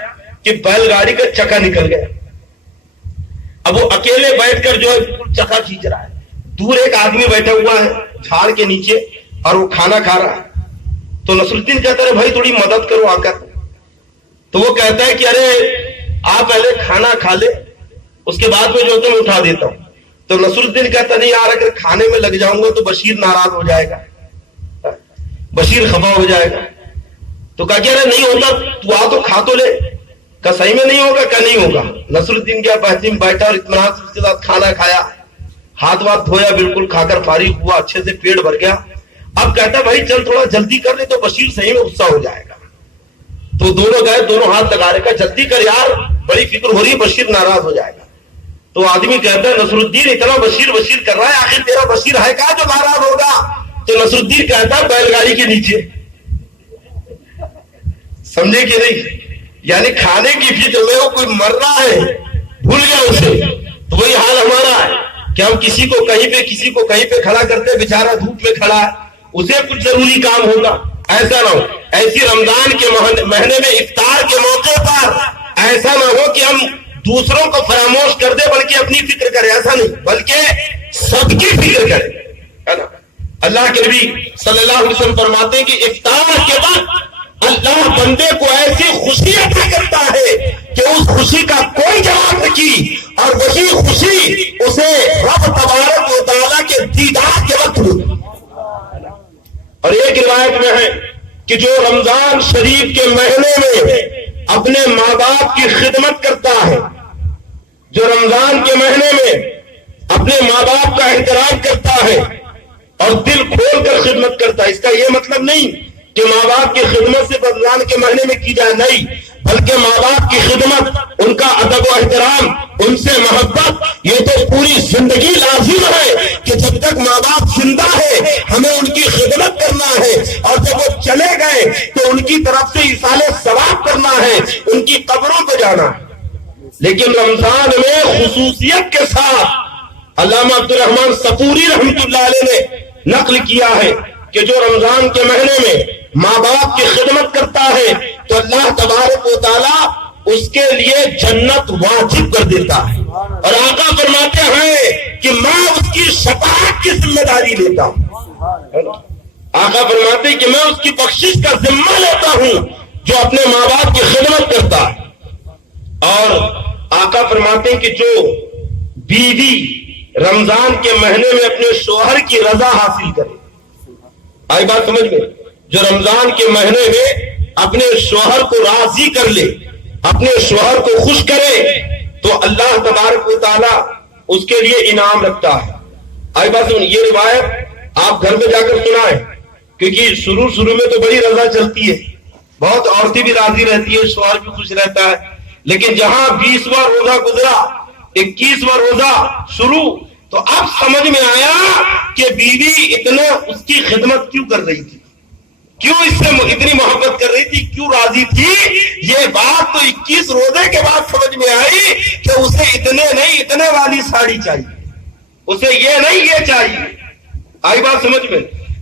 کہ بیل گاڑی کا چکا نکل گیا. اب وہ اکیلے بیٹھ کر جو ہے بالکل چکا کھینچ رہا ہے. دور ایک آدمی بیٹھا ہوا ہے جھاڑ کے نیچے اور وہ کھانا کھا رہا ہے. تو نصر الدین کہتا ہے بھائی تھوڑی مدد کرو آ کر. تو وہ کہتا ہے کہ ارے آپ پہلے کھانا کھا لے, اس کے بعد میں جو تم اٹھا دیتا ہوں. تو نصر الدین کہتا نہیں یار, اگر کھانے میں لگ جاؤں گا تو بشیر ناراض ہو جائے گا, بشیر خفا ہو جائے گا. تو کہا کہ ارے نہیں ہوتا, تو آ تو کھا تو لے. کہ صحیح میں نہیں ہوگا؟ کہ نہیں ہوگا. نصر الدین کیا بہترین بیٹھا اور اطمینان سے اس کے ساتھ کھانا کھایا, ہاتھ واتھ دھویا, بالکل کھا کر فارغ ہوا, اچھے سے پیٹ بھر گیا. اب کہتا بھائی چل تھوڑا جلدی کر لے تو بشیر صحیح میں غصہ ہو جائے گا. تو دونوں گئے, دونوں ہاتھ لگا رہے, کہا جلدی کر یار, بڑی فکر ہو رہی ہے, بشیر ناراض ہو جائے گا. تو آدمی کہتا ہے نصر الدین اتنا بشیر بشیر کر رہا ہے, آخر تیرا بشیر ہے کہاں جو ناراض ہوگا؟ تو نصر الدین کہتا ہے بیل گاڑی کے نیچے. سمجھے کہ نہیں؟ یعنی کھانے کی فکر میں وہ کوئی مر رہا ہے, بھول گیا اسے. تو وہی حال ہمارا ہے کہ ہم کسی کو کہیں پہ کھڑا کرتے, بیچارہ دھوپ میں کھڑا ہے, اسے کچھ ضروری کام ہوگا. ایسا نہ ہو, ایسی رمضان کے مہینے میں افطار کے موقع پر ایسا نہ ہو کہ ہم دوسروں کو فراموش کر دے بلکہ اپنی فکر کرے. ایسا نہیں, بلکہ سب کی فکر کرے, ہے نا. اللہ کے نبی صلی اللہ علیہ وسلم فرماتے ہیں کہ افطار کے وقت اللہ بندے کو ایسی خوشی عطا کرتا ہے کہ اس خوشی کا کوئی جواب نہیں, اور وہی خوشی اسے رب تبارک و تعالیٰ کے دیدار کے وقت ہوتی. اور ایک روایت میں ہے کہ جو رمضان شریف کے مہینے میں اپنے ماں باپ کی خدمت کرتا ہے, جو رمضان کے مہینے میں اپنے ماں باپ کا احترام کرتا ہے اور دل کھول کر خدمت کرتا ہے, اس کا یہ مطلب نہیں کہ ماں باپ کی خدمت صرف رمضان کے مہینے میں کی جائے, نہیں, بلکہ ماں باپ کی خدمت, ان کا ادب و احترام, ان سے محبت, یہ تو پوری زندگی لازم ہے کہ جب تک ماں باپ زندہ ہے ہمیں ان کی خدمت کرنا ہے, اور جب وہ چلے گئے تو ان کی طرف سے ایصال ثواب کرنا ہے, ان کی قبروں پہ جانا. لیکن رمضان میں خصوصیت کے ساتھ علامہ عبدالرحمن صفوری رحمۃ اللہ علیہ نے نقل کیا ہے کہ جو رمضان کے مہینے میں ماں باپ کی خدمت کرتا ہے تو اللہ تبارک و تعالیٰ اس کے لیے جنت واجب کر دیتا ہے. اور آقا فرماتے ہیں کہ میں اس کی شفاعت کی ذمہ داری لیتا ہوں. آقا فرماتے ہیں کہ میں اس کی بخشش کا ذمہ لیتا ہوں جو اپنے ماں باپ کی خدمت کرتا ہے. اور آقا فرماتے ہیں کہ جو بیوی رمضان کے مہینے میں اپنے شوہر کی رضا حاصل کرے, آئی بات سمجھ میں, جو رمضان کے مہینے میں اپنے شوہر کو راضی کر لے, اپنے شوہر کو خوش کرے, تو اللہ تبارک و تعالیٰ اس کے لیے انعام رکھتا ہے. آئی بات سمجھ, یہ روایت آپ گھر میں جا کر سنائیں, کیونکہ شروع میں تو بڑی رضا چلتی ہے, بہت عورتیں بھی راضی رہتی ہے, شوہر بھی خوش رہتا ہے. لیکن جہاں 20واں روزہ گزرا, 21واں روزہ شروع, تو اب سمجھ میں آیا کہ بیوی اتنا اس کی خدمت کیوں کر رہی تھی, کیوں اس سے اتنی محبت کر رہی تھی, کیوں راضی تھی. یہ بات تو 21 روزے کے بعد سمجھ میں آئی کہ اسے اتنے والی ساڑی چاہیے, اسے یہ نہیں یہ چاہیے. آئی بات سمجھ میں.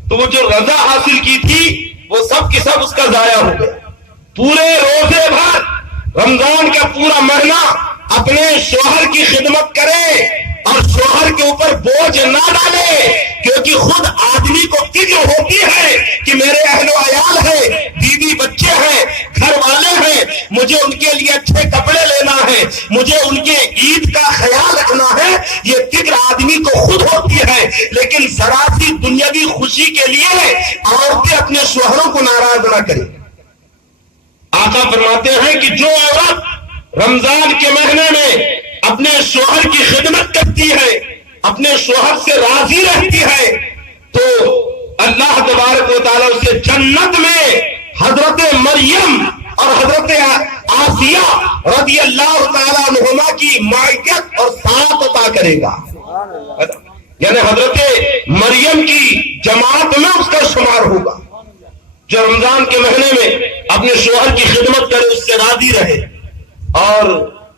تو وہ جو رضا حاصل کی تھی وہ سب کی سب اس کا ضائع ہو گیا. پورے روزے بھر رمضان کا پورا مہینہ اپنے شوہر کی خدمت کرے اور شوہر کے اوپر بوجھ نہ ڈالے, کیونکہ خود آدمی کو فکر ہوتی ہے کہ میرے اہل و عیال ہے, بیوی بچے ہیں, گھر والے ہیں, مجھے ان کے لیے اچھے کپڑے لینا ہے, مجھے ان کے عید کا خیال رکھنا ہے. یہ فکر آدمی کو خود ہوتی ہے, لیکن ذرا سی دنیاوی خوشی کے لیے عورتیں اپنے شوہروں کو ناراض نہ کریں. آقا فرماتے ہیں کہ جو عورت رمضان کے مہینے میں اپنے شوہر کی خدمت کرتی ہے, اپنے شوہر سے راضی رہتی ہے, تو اللہ تبارک و تعالیٰ اسے جنت میں حضرت مریم اور حضرت آسیہ رضی اللہ تعالیٰ عنہما کی معیت اور ساتھ عطا کرے گا. یعنی حضرت مریم کی جماعت میں اس کا شمار ہوگا جو رمضان کے مہینے میں اپنے شوہر کی خدمت کرے, اس سے راضی رہے. اور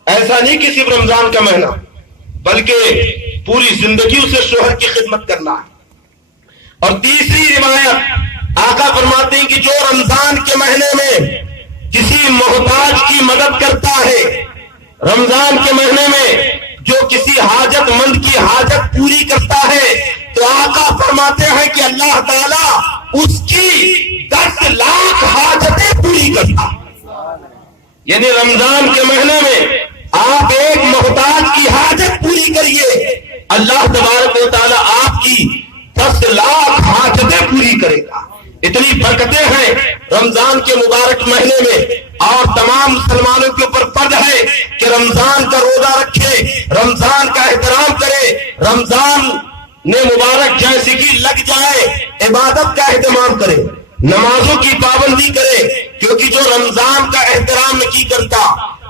ایسا نہیں کہ صرف رمضان کا مہینہ, بلکہ پوری زندگی اسے شوہر کی خدمت کرنا ہے. اور تیسری روایت آقا فرماتے ہیں کہ جو رمضان کے مہینے میں کسی محتاج کی مدد کرتا ہے, رمضان کے مہینے میں جو کسی حاجت مند کی حاجت پوری کرتا ہے, تو آقا فرماتے ہیں کہ اللہ تعالیٰ اس کی 10 لاکھ حاجتیں پوری کرتا. یعنی رمضان کے مہینے میں آپ ایک محتاج کی حاجت پوری کریے, اللہ تبارک و تعالیٰ آپ کی 10 لاکھ حاجتیں پوری کرے گا. اتنی برکتیں ہیں رمضان کے مبارک مہینے میں, اور تمام مسلمانوں کے اوپر فرض ہے کہ رمضان کا روزہ رکھے, رمضان کا احترام کرے, رمضان نے مبارک جیسے کہ لگ جائے عبادت کا اہتمام کرے. نمازوں کی پابندی کرے، کیونکہ جو رمضان کا احترام نہیں کرتا،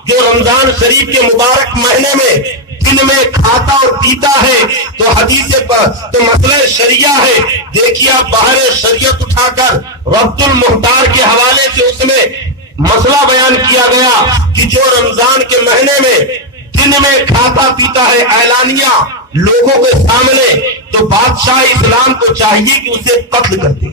جو رمضان شریف کے مبارک مہینے میں دن میں کھاتا اور پیتا ہے، تو حدیث تو مسئلہ شریعہ ہے۔ دیکھیے آپ باہر شریعت اٹھا کر ربط المختار کے حوالے سے اس میں مسئلہ بیان کیا گیا کہ جو رمضان کے مہینے میں دن میں کھاتا پیتا ہے اعلانیہ لوگوں کے سامنے، تو بادشاہ اسلام کو چاہیے کہ اسے قتل کر دے،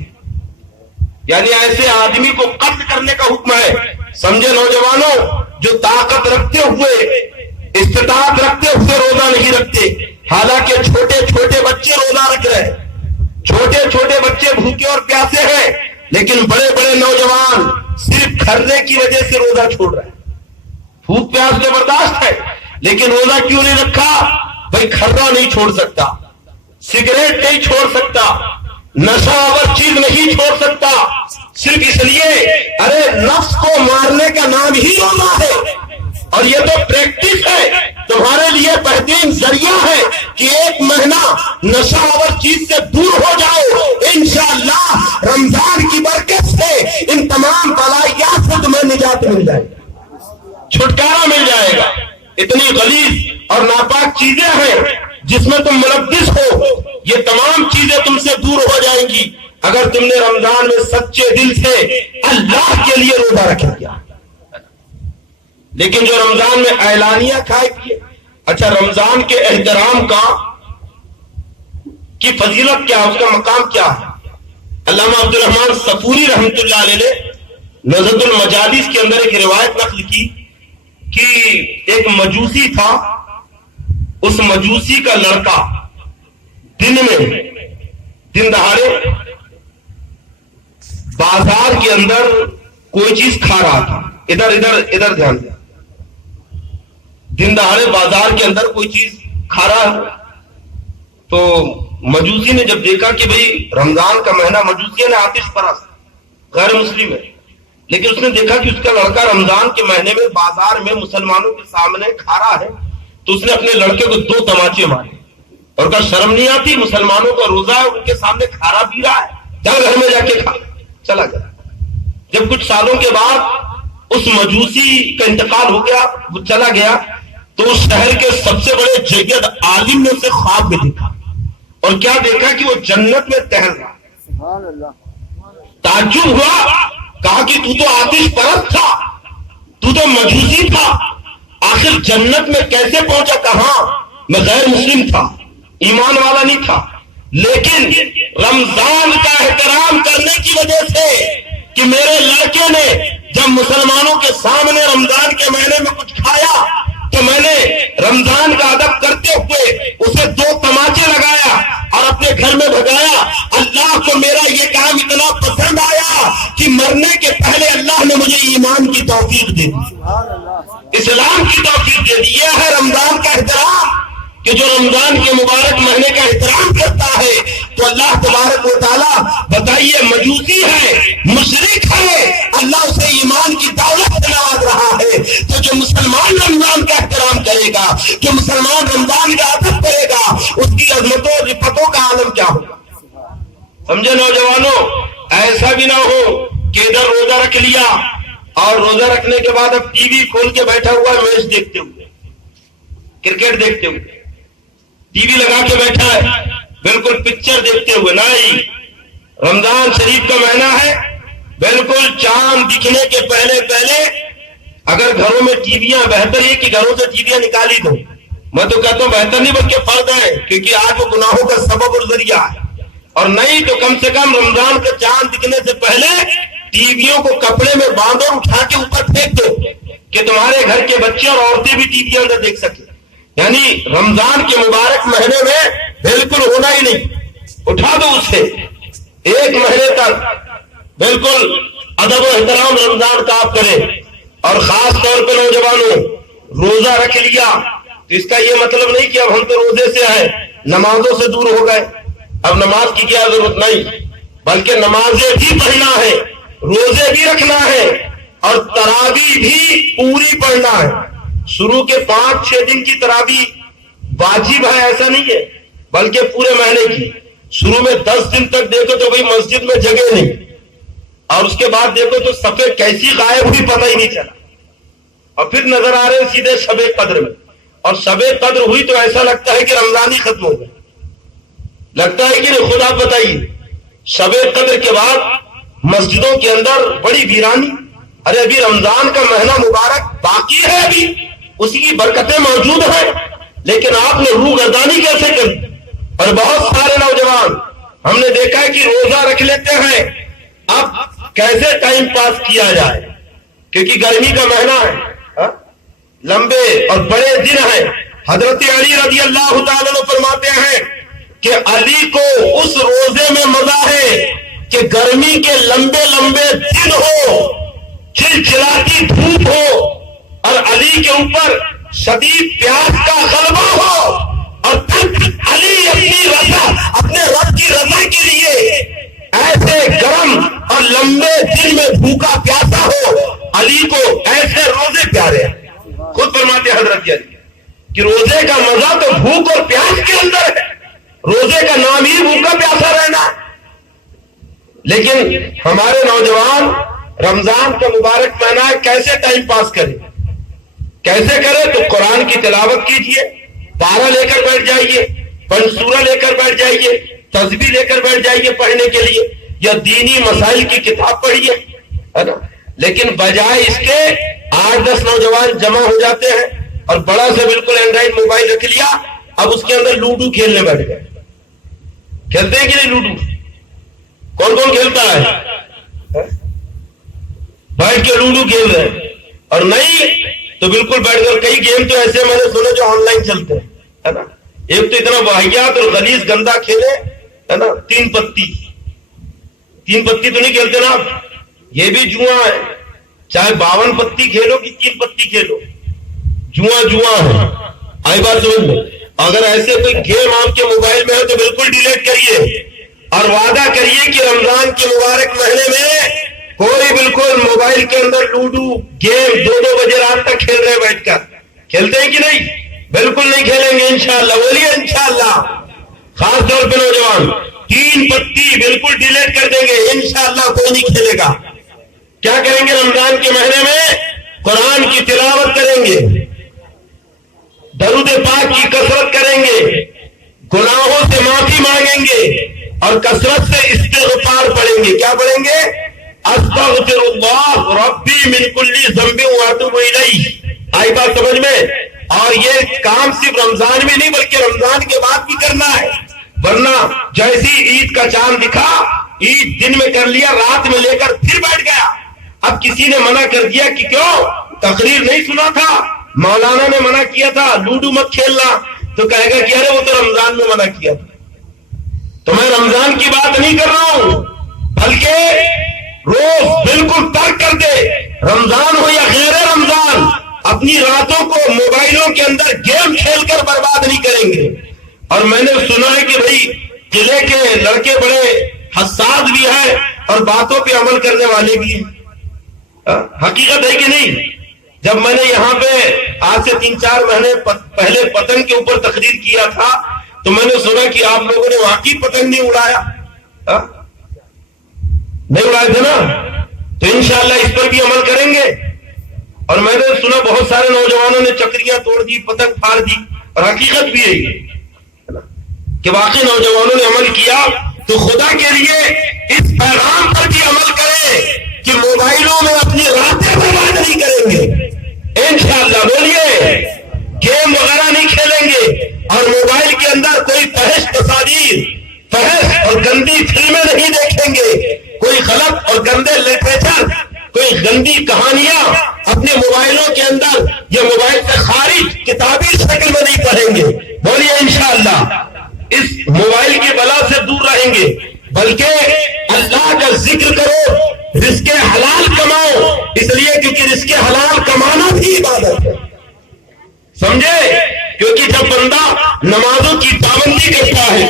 یعنی ایسے آدمی کو قتل کرنے کا حکم ہے۔ سمجھے نوجوانوں، جو طاقت رکھتے ہوئے استطاعت رکھتے ہوئے روزہ نہیں رکھتے، حالانکہ چھوٹے چھوٹے بچے روزہ رکھ رہے ہیں، چھوٹے چھوٹے بچے بھوکے اور پیاسے ہیں، لیکن بڑے بڑے نوجوان صرف کھرنے کی وجہ سے روزہ چھوڑ رہے ہیں۔ بھوک پیاس تو برداشت ہے، لیکن روزہ کیوں نہیں رکھا؟ بھائی کھرنا نہیں چھوڑ سکتا، سگریٹ نہیں چھوڑ سکتا، نشہ آور چیز نہیں چھوڑ سکتا، صرف اس لیے ارے نفس کو مارنے کا نام ہی روزہ ہے، اور یہ تو پریکٹس ہے تمہارے لیے بہترین ذریعہ ہے کہ ایک مہینہ نشہ آور چیز سے دور ہو جاؤ، انشاءاللہ رمضان کی برکت سے ان تمام بلائیات سے تمہیں نجات مل جائے گا، چھٹکارا مل جائے گا۔ اتنی غلیظ اور ناپاک چیزیں ہیں جس میں تم ملبس ہو، یہ تمام چیزیں تم سے دور ہو جائیں گی اگر تم نے رمضان میں سچے دل سے اللہ کے لیے روزہ رکھ لیا۔ لیکن جو رمضان میں اعلانیہ کھائے پیے، اچھا رمضان کے احترام کی فضیلت کیا، اس کا مقام کیا ہے؟ علامہ عبدالرحمن صفوری رحمۃ اللہ علیہ نے نزہۃ المجالس کے اندر ایک روایت نقل کی کہ ایک مجوسی تھا، اس مجوسی کا لڑکا دن دہاڑے بازار کے اندر کوئی چیز کھا رہا تھا، ادھر دھیان دیا، دن دہاڑے بازار کے اندر کوئی چیز کھا رہا ہے، تو مجوسی نے جب دیکھا کہ بھئی رمضان کا مہینہ، مجوسی نے آتش پرست غیر مسلم ہے، لیکن اس نے دیکھا کہ اس کا لڑکا رمضان کے مہینے میں بازار میں مسلمانوں کے سامنے کھا رہا ہے، تو اس نے اپنے لڑکے کو 2 تماچے مارے اور کہا شرم نہیں آتی، مسلمانوں کا روزہ ہے، ان کے سامنے کھا پی رہا ہے، چل گھر میں جا کے کھا۔ چلا گیا۔ جب کچھ سالوں کے بعد اس مجوسی کا انتقال ہو گیا، وہ چلا گیا، تو اس شہر کے سب سے بڑے جید عالم نے اسے خواب میں دیکھا، اور کیا دیکھا کہ وہ جنت میں ٹہل رہا۔ تعجب ہوا، کہا کہ تو آتش پرست تھا، تو مجوسی تھا، آخر جنت میں کیسے پہنچا؟ کہاں؟ میں غیر مسلم تھا، ایمان والا نہیں تھا، لیکن رمضان کا احترام کرنے کی وجہ سے کہ میرے لڑکے نے جب مسلمانوں کے سامنے رمضان کے مہینے میں کچھ کھایا تو میں نے رمضان کا ادب کرتے ہوئے اسے 2 تماچے لگایا اور اپنے گھر میں بھگایا۔ اللہ کو میرا یہ کام اتنا پسند آیا کہ مرنے کے پہلے اللہ نے مجھے ایمان کی توفیق دے دی، اسلام کی توفیق دے دی۔ یہ ہے رمضان کا احترام، کہ جو رمضان کے مبارک مہینے کا احترام کرتا ہے تو اللہ تبارک و تعالیٰ، بتائیے مجوسی ہے، مشرک ہے، اللہ اسے ایمان کی دولت سے نواز رہا ہے۔ تو جو مسلمان رمضان کا احترام کرے گا، جو مسلمان رمضان کا ادب کرے گا، اس کی عظمتوں اور رفتوں کا عالم کیا ہوگا؟ سمجھے نوجوانوں، ایسا بھی نہ ہو کہ ادھر روزہ رکھ لیا اور روزہ رکھنے کے بعد اب ٹی وی کھول کے بیٹھا ہوا ہے، میچ دیکھتے ہوئے، کرکٹ دیکھتے ہوئے، ٹی وی لگا کے بیٹھا ہے، بالکل پکچر دیکھتے ہوئے۔ نہیں، رمضان شریف کا مہینہ ہے، بالکل چاند دکھنے کے پہلے اگر گھروں میں ٹی ویاں، بہتر یہ کہ گھروں سے ٹی ویاں نکالی دو، میں تو کہتا ہوں بہتر نہیں بلکہ فرض ہے، کیونکہ آج وہ گناہوں کا سبب اور ذریعہ ہے۔ اور نہیں تو کم سے کم رمضان کا چاند دکھنے سے پہلے ٹی ویوں کو کپڑے میں باندھو، اٹھا کے اوپر پھینک دو کہ تمہارے گھر کے بچے اور عورتیں بھی ٹی وی اندر دیکھ سکیں۔ یعنی رمضان کے مبارک مہینے میں بالکل ہونا ہی نہیں، اٹھا دو اسے۔ 1 مہینے تک بالکل ادب و احترام رمضان کا آپ کریں۔ اور خاص طور پہ نوجوانوں، روزہ رکھ لیا تو اس کا یہ مطلب نہیں کہ اب ہم تو روزے سے ہیں، نمازوں سے دور ہو گئے، اب نماز کی کیا ضرورت نہیں، بلکہ نمازیں بھی پڑھنا ہے، روزے بھی رکھنا ہے، اور تراویح بھی پوری پڑھنا ہے۔ شروع کے 5-6 دن کی تراویح واجب ہے ایسا نہیں ہے، بلکہ پورے مہینے کی۔ شروع میں 10 دن تک دیکھو تو بھئی مسجد میں جگہ نہیں، اور اس کے بعد دیکھو تو صفحے کیسی غائب ہوئی پتہ ہی نہیں چلا، اور پھر نظر آ رہے سیدھے شب قدر میں، اور شب قدر ہوئی تو ایسا لگتا ہے کہ رمضان ہی ختم ہو گیا، لگتا ہے کہ نہیں؟ خود آپ بتائیے، شب قدر کے بعد مسجدوں کے اندر بڑی ویرانی، ارے ابھی رمضان کا مہینہ مبارک باقی ہے، ابھی اس کی برکتیں موجود ہیں، لیکن آپ نے روح گردانی کیسے کری؟ اور بہت سارے نوجوان ہم نے دیکھا ہے کہ روزہ رکھ لیتے ہیں، اب کیسے ٹائم پاس کیا جائے، کیونکہ گرمی کا مہینہ ہے، لمبے اور بڑے دن ہیں۔ حضرت علی رضی اللہ تعالیٰ عنہ فرماتے ہیں کہ علی کو اس روزے میں مزہ ہے کہ گرمی کے لمبے لمبے دن ہو، چلچلاتی دھوپ ہو، اور علی کے اوپر شدید پیاس کا غلبہ ہو، اور تب علی اپنی رضا، اپنے رب کی رضا کے لیے ایسے گرم اور لمبے دن میں بھوکا پیاسا ہو، علی کو ایسے روزے پیارے ہیں۔ خود فرماتے حضرت علی کہ روزے کا مزہ تو بھوک اور پیاس کے اندر ہے، روزے کا نام ہی بھوکا پیاسا رہنا۔ لیکن ہمارے نوجوان رمضان کا مبارک مہینہ ہے، کیسے ٹائم پاس کرے، کیسے کرے؟ تو قرآن کی تلاوت کیجئے، پارہ لے کر بیٹھ جائیے، پنسورہ لے کر بیٹھ جائیے، تسبیح لے کر بیٹھ جائیے پڑھنے کے لیے، یا دینی مسائل کی کتاب پڑھیے، ہے نا۔ لیکن بجائے اس کے 8-10 نوجوان جمع ہو جاتے ہیں اور بڑا سے بالکل اینڈرائڈ موبائل رکھ لیا، اب اس کے اندر لوڈو کھیلنے بیٹھ گئے۔ کھیلتے ہیں کہ نہیں لوڈو؟ کون کون کھیلتا ہے؟ بیٹھ کے لوڈو کھیل رہے ہیں، اور نہیں تو بالکل بیٹھ کر کئی گیم تو ایسے میں نے سنے جو آن لائن چلتے ہیں، ہے نا۔ ایک تو اتنا واحیات اور غلیظ گندا کھیلے، ہے نا، 3 پتی تو نہیں کھیلتے نا آپ، یہ بھی جوا ہے، چاہے 52 پتی کھیلو کہ 3 پتی کھیلو، جوا ہے۔ آئی بات سمجھ میں؟ اگر ایسے کوئی گیم آپ کے موبائل میں ہے تو بالکل ڈیلیٹ کریے، اور وعدہ کریے کہ رمضان کے مبارک مہینے میں کوئی بالکل موبائل کے اندر لوڈو گیم 2 بجے رات تک کھیل رہے بیٹھ کر۔ کھیلتے ہیں کہ نہیں؟ بالکل نہیں کھیلیں گے انشاءاللہ، بولیے انشاءاللہ۔ خاص طور پہ نوجوان 3 پتی بالکل ڈیلیٹ کر دیں گے، انشاءاللہ کوئی نہیں کھیلے گا۔ کیا کریں گے رمضان کے مہینے میں؟ قرآن کی تلاوت کریں گے، درود پاک کی کثرت کریں گے، گناہوں سے معافی مانگیں گے، اور کثرت سے استغفار پڑھیں گے۔ کیا پڑھیں گے؟ استغفر اللہ ربی من کل ذنب واتوب الیہ۔ آئی بات سمجھ میں؟ اور یہ کام صرف رمضان میں نہیں بلکہ رمضان کے بعد بھی کرنا ہے، ورنہ جیسی عید کا چاند دکھا، عید دن میں کر لیا، رات میں لے کر پھر بیٹھ گیا۔ اب کسی نے منع کر دیا کہ کیوں؟ تقریر نہیں سنا تھا، مولانا نے منع کیا تھا لوڈو مت کھیلنا، تو کہے گا کہ ارے وہ تو رمضان میں منع کیا تھا۔ تو میں رمضان کی بات نہیں کر رہا ہوں، بلکہ روز بالکل ترک کر دے، رمضان ہو یا غیر رمضان، اپنی راتوں کو موبائلوں کے اندر گیم کھیل کر برباد نہیں کریں گے۔ اور میں نے سنا ہے کہ بھائی قلعے کے لڑکے بڑے حساس بھی ہیں اور باتوں پہ عمل کرنے والے بھی ہیں، حقیقت ہے کہ نہیں؟ جب میں نے یہاں پہ آج سے 3-4 مہینے پہلے پتنگ کے اوپر تقریر کیا تھا تو میں نے سنا کہ آپ لوگوں نے واقعی پتنگ نہیں اڑایا، نہیں اڑائے تھے نا؟ تو انشاءاللہ اس پر بھی عمل کریں گے۔ اور میں نے سنا بہت سارے نوجوانوں نے چکریاں توڑ دی، پتنگ پھاڑ دی، اور حقیقت بھی ہے کہ واقعی نوجوانوں نے عمل کیا۔ تو خدا کے لیے اس پیغام پر بھی عمل کریں کہ موبائلوں میں اپنی راتیں برباد نہیں کریں گے انشاءاللہ، بولیے، گیم وغیرہ نہیں کھیلیں گے، اور موبائل کے اندر کوئی فحش تصاویر، فحش اور گندی فلمیں نہیں دیکھیں گے، کوئی غلط اور گندے لٹریچر، کوئی گندی کہانیاں اپنے موبائلوں کے اندر یا موبائل سے خارج کتابی شکل میں نہیں پڑھیں گے، بولیے انشاءاللہ۔ اس موبائل کی بلا سے دور رہیں گے، بلکہ اللہ کا ذکر کرو، رزق حلال کماؤ، اس لیے کیونکہ رزق حلال کمانا بھی عبادت ہے، سمجھے؟ کیونکہ جب بندہ نمازوں کی پابندی کرتا ہے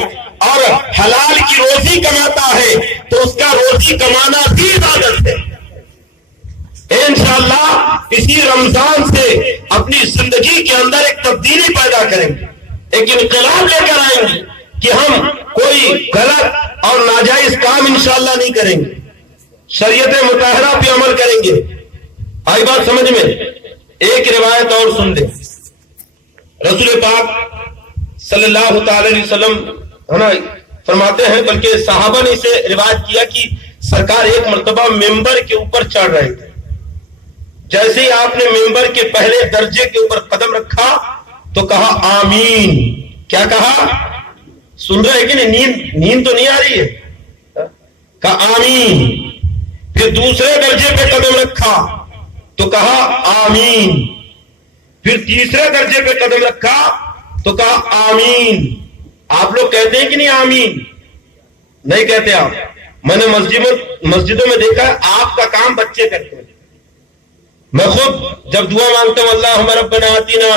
اور حلال کی روزی کماتا ہے تو اس کا روزی کمانا بھی عبادت ہے۔ انشاءاللہ اسی رمضان سے اپنی زندگی کے اندر ایک تبدیلی پیدا کریں گے، ایک انقلاب لے کر آئیں گے کہ ہم کوئی غلط اور ناجائز کام انشاءاللہ نہیں کریں گے، شریعت مطہرہ پہ عمل کریں گے. آئی بات سمجھ میں؟ ایک روایت اور سن لیں. رسول پاک صلی اللہ تعالی علیہ وسلم فرماتے ہیں، بلکہ صحابہ نے اسے روایت کیا کہ سرکار ایک مرتبہ ممبر کے اوپر چڑھ رہے تھے. جیسے ہی آپ نے ممبر کے پہلے درجے کے اوپر قدم رکھا تو کہا آمین. کیا کہا؟ سن رہے ہیں کہ نہیں؟ نیند تو نہیں آ رہی ہے. کہا آمین. پھر دوسرے درجے پہ قدم رکھا تو کہا آمین. پھر تیسرے درجے پہ قدم رکھا تو کہا آمین. آپ لوگ کہتے ہیں کہ نہیں آمین؟ نہیں کہتے آپ. میں نے مسجدوں میں دیکھا ہے آپ کا کام بچے کرتے ہیں. میں خود جب دعا مانگتا ہوں اللہم ربنا آتینا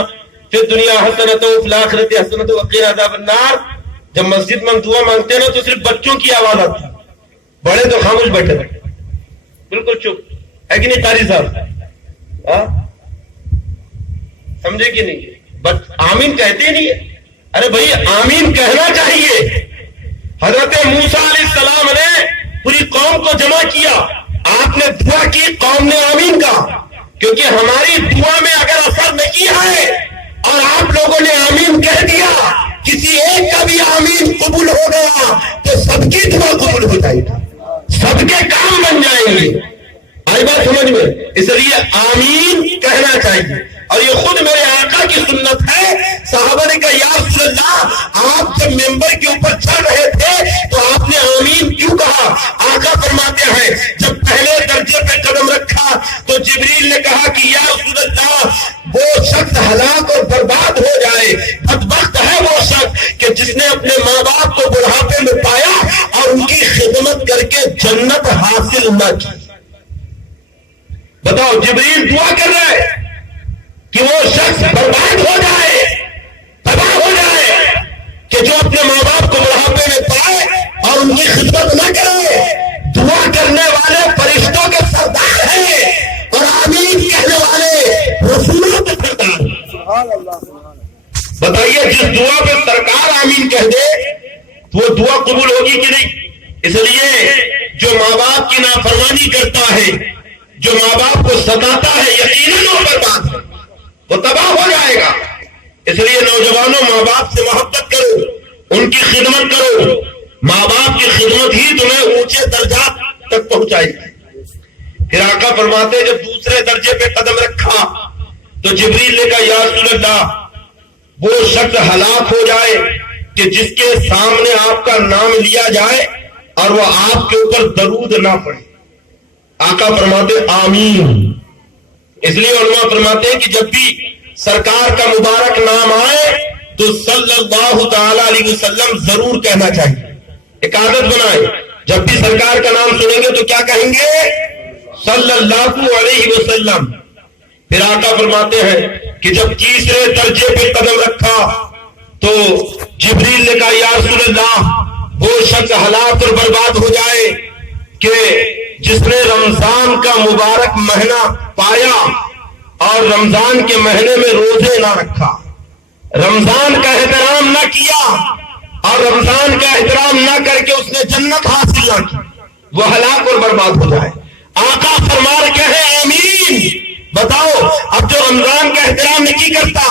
فی الدنیا حسنۃ وفی الآخرۃ حسنۃ وقنا عذاب النار، جب مسجد میں دعا مانگتے ہیں نا تو صرف بچوں کی آواز آتی ہے، بڑے تو خاموش بیٹھے رہتے بالکل چپ. ہے کہ نہیں قاری صاحب؟ سمجھے کہ نہیں؟ آمین کہتے ہی نہیں ہے. ارے بھائی آمین کہنا چاہیے. حضرت موسیٰ علیہ السلام نے پوری قوم کو جمع کیا، آپ نے دعا کی، قوم نے آمین کہا. کیونکہ ہماری دعا میں اگر اثر نہیں ہے اور آپ لوگوں نے آمین کہہ دیا، کسی ایک کا بھی آمین قبول ہو گیا تو سب کی دعا قبول ہو جائے گی، سب کے کام بن جائیں گے. آئی بات سمجھ میں؟ اس لیے آمین کہنا چاہیے. اور یہ خود میرے آقا کی سنت ہے. صحابہ نے کہا یا رسول اللہ، آپ جب ممبر کے اوپر چڑھ رہے تھے تو آپ نے آمین کیوں کہا؟ آقا فرماتے ہیں جب پہلے درجے پہ قدم رکھا تو جبریل نے کہا کہ یا رسول اللہ، وہ شخص ہلاک اور برباد ہو جائے، بدبخت ہے وہ شخص کہ جس نے اپنے ماں باپ کو بڑھاپے میں پایا اور ان کی خدمت کر کے جنت حاصل نہ کی. بتاؤ، جبریل دعا کر رہا ہے کہ وہ شخص برباد ہو جائے، تباہ ہو جائے کہ جو اپنے ماں باپ کو بڑھاپے میں پائے اور ان کی خدمت نہ کرے. دعا کرنے والے فرشتوں کے سردار ہیں اور آمین کہنے والے رسولوں کے سردار ہیں. بتائیے، جس دعا پہ سرکار آمین کہہ دے تو وہ دعا قبول ہوگی کہ نہیں؟ اس لیے جو ماں باپ کی نافرمانی کرتا ہے، جو ماں باپ کو ستاتا ہے، یقیناً وہ برباد ہے، وہ تباہ ہو جائے گا. اس لیے نوجوانوں، ماں باپ سے محبت کرو، ان کی خدمت کرو. ماں باپ کی خدمت ہی تمہیں اونچے درجات تک پہنچائے گی. پھر آقا فرماتے جب دوسرے درجے پہ قدم رکھا تو جبریل نے کہا یا رسول اللہ، وہ شخص ہلاک ہو جائے کہ جس کے سامنے آپ کا نام لیا جائے اور وہ آپ کے اوپر درود نہ پڑے. آقا فرماتے آمین. اس لیے علماء فرماتے ہیں کہ جب بھی سرکار کا مبارک نام آئے تو صلی اللہ تعالی علیہ وسلم ضرور کہنا چاہیے. ایک عادت بنائیں، جب بھی سرکار کا نام سنیں گے تو کیا کہیں گے؟ صلی اللہ علیہ وسلم. پھر آقا فرماتے ہیں کہ جب تیسرے درجے پہ قدم رکھا تو جبریل نے کہا یا رسول اللہ، وہ شخص ہلاک اور برباد ہو جائے کہ جس نے رمضان کا مبارک مہینہ پایا اور رمضان کے مہینے میں روزے نہ رکھا، رمضان کا احترام نہ کیا اور رمضان کا احترام نہ کر کے اس نے جنت حاصل نہ کی، وہ ہلاک اور برباد ہو جائے. آقا فرما رہے ہیں آمین. بتاؤ، اب جو رمضان کا احترام نہیں کرتا،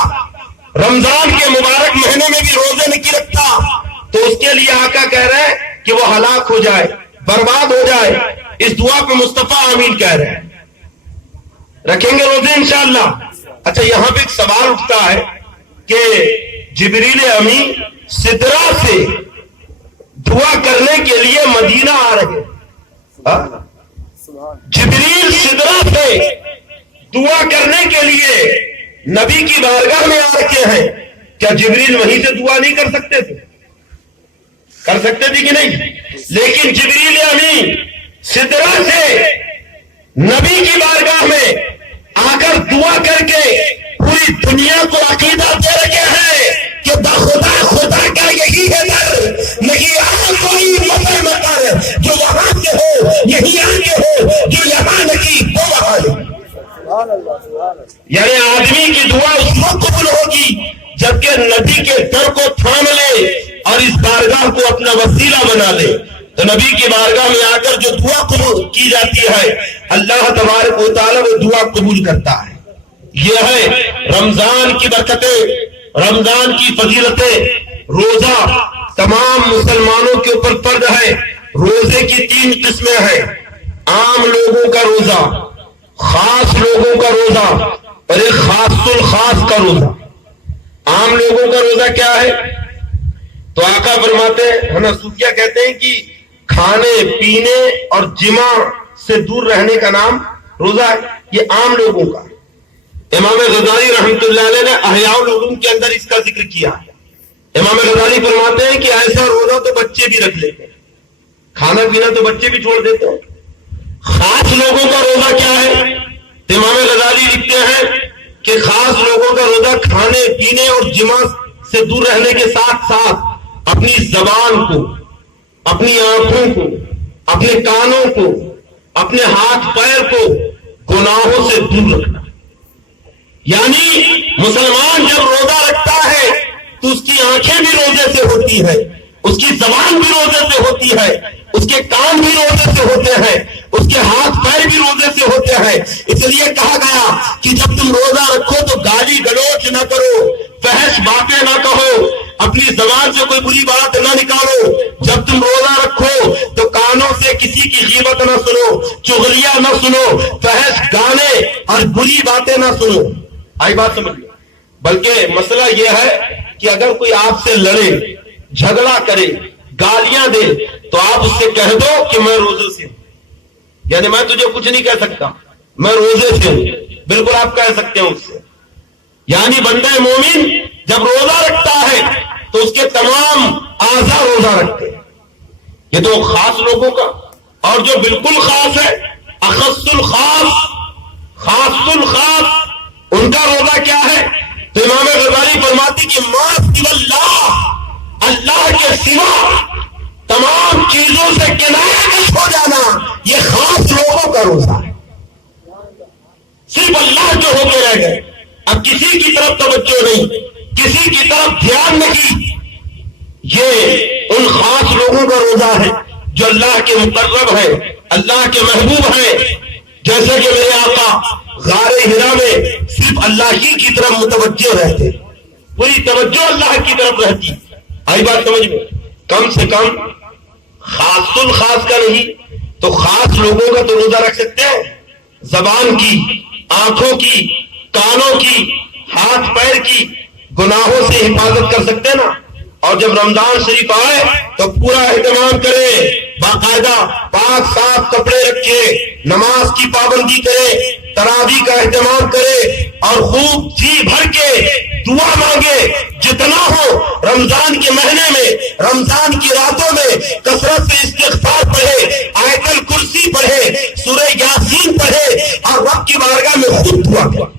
رمضان کے مبارک مہینے میں بھی روزے نہیں رکھتا، تو اس کے لیے آقا کہہ رہے ہیں کہ وہ ہلاک ہو جائے، برباد ہو جائے. اس دعا پہ مصطفیٰ آمین کہہ رہے ہیں. رکھیں گے روزے انشاءاللہ. اچھا، یہاں پہ ایک سوال اٹھتا ہے کہ جبریل امین سدرا سے دعا کرنے کے لیے مدینہ آ رہے ہیں. جبریل سدرا سے دعا کرنے کے لیے نبی کی بارگاہ میں آ رکھے ہیں. کیا جبریل وہیں سے دعا نہیں کر سکتے تھے؟ کر سکتے تھے کہ نہیں؟ لیکن جبریل امین سدرا سے نبی کی بارگاہ میں آ کر دعا کر کے پوری دنیا کو عقیدہ دے رکھے ہیں کہ بخدا خدا کا یہی ہے در، نہیں آ کوئی مطر جو وہاں سے ہو یہی آگے ہو، جو یہاں نہیں وہ وہاں نہیں. یعنی آدمی کی دعا اس وقت قبول ہوگی جبکہ نبی کے در کو تھام لے اور اس بارگاہ کو اپنا وسیلہ بنا لے. تو نبی کی بارگاہ میں آ کر جو دعا قبول کی جاتی ہے اللہ تبارک و تعالیٰ وہ دعا قبول کرتا ہے۔ یہ ہے رمضان کی برکتیں، رمضان کی فضیلتیں۔ روزہ تمام مسلمانوں کے اوپر فرض ہے۔ روزے کی 3 قسمیں ہیں: عام لوگوں کا روزہ، خاص لوگوں کا روزہ اور ایک خاص الخاص کا روزہ۔ عام لوگوں کا روزہ کیا ہے؟ تو آقا فرماتے ہیں، ہم صوفیہ کہتے ہیں کہ کھانے پینے اور جماع سے دور رہنے کا نام روزہ ہے، یہ عام لوگوں کا۔ امام غزالی رحمۃ اللہ علیہ نے احیاء العلوم کے اندر اس کا ذکر کیا ہے۔ امام غزالی فرماتے ہیں کہ ایسا روزہ تو بچے بھی رکھ لیتے ہیں، کھانا پینا تو بچے بھی چھوڑ دیتے ہیں۔ خاص لوگوں کا روزہ کیا ہے؟ امام غزالی لکھتے ہیں کہ خاص لوگوں کا روزہ کھانے پینے اور جماع سے دور رہنے کے ساتھ ساتھ اپنی زبان کو، اپنی آنکھوں کو، اپنے کانوں کو، اپنے ہاتھ پیر کو گناہوں سے دور رکھنا۔ یعنی مسلمان جب روزہ رکھتا ہے تو اس کی آنکھیں بھی روزے سے ہوتی ہے، اس کی زبان بھی روزے سے ہوتی ہے، اس کے کان بھی روزے سے ہوتے ہیں، اس کے ہاتھ پیر بھی روزے سے ہوتے ہیں۔ اس لیے کہا گیا کہ جب تم روزہ رکھو تو گالی گلوچ نہ کرو، فحش باتیں نہ کہو، اپنی زبان سے کوئی بری بات نہ نکالو۔ جب تم روزہ رکھو تو کانوں سے کسی کی غیبت نہ سنو، چغلیاں نہ سنو، فحش گانے اور بری باتیں نہ سنو۔ آئی بات سمجھ لو۔ بلکہ مسئلہ یہ ہے کہ اگر کوئی آپ سے لڑے، جھگڑا کرے، گالیاں دے تو آپ اس سے کہہ دو کہ میں روزے سے ہوں، یعنی میں تجھے کچھ نہیں کہہ سکتا، میں روزے سے ہوں، بالکل آپ کہہ سکتے ہیں اس سے۔ یعنی بندہ مومن جب روزہ رکھتا ہے تو اس کے تمام اعضاء روزہ رکھتے ہیں۔ یہ تو خاص لوگوں کا۔ اور جو بالکل خاص ہے، اخص الخاص، خاص الخاص، ان کا روزہ کیا ہے؟ تو امام غزالی فرماتی کہ ما سوى اللہ، اللہ کے سوا تمام چیزوں سے کنارے ہو جانا، یہ خاص لوگوں کا روزہ ہے۔ صرف اللہ جو ہو کے رہ گئے، اب کسی کی طرف توجہ نہیں، کسی کی طرف دھیان نہیں، یہ ان خاص لوگوں کا روزہ ہے جو اللہ کے مقرب ہیں، اللہ کے محبوب ہیں۔ جیسے کہ میرے آقا غار حرا میں صرف اللہ ہی کی طرف متوجہ رہتے، پوری توجہ اللہ کی طرف رہتی۔ آئی بات سمجھ میں؟ کم سے کم خاص الخاص کا نہیں تو خاص لوگوں کا تو روزہ رکھ سکتے ہیں۔ زبان کی، آنکھوں کی، کانوں کی، ہاتھ پیر کی، گناہوں سے حفاظت کر سکتے ہیں نا۔ اور جب رمضان شریف آئے تو پورا اہتمام کرے، باقاعدہ پاک صاف کپڑے رکھے، نماز کی پابندی کرے، تراویح کا اہتمام کرے اور خوب جی بھر کے دعا مانگے، جتنا ہو رمضان کے مہینے میں، رمضان کی راتوں میں کثرت سے استغفار پڑھے، آیت الکرسی پڑھے، سورہ یاسین پڑھے اور رب کی بارگاہ میں خود دعا کرے۔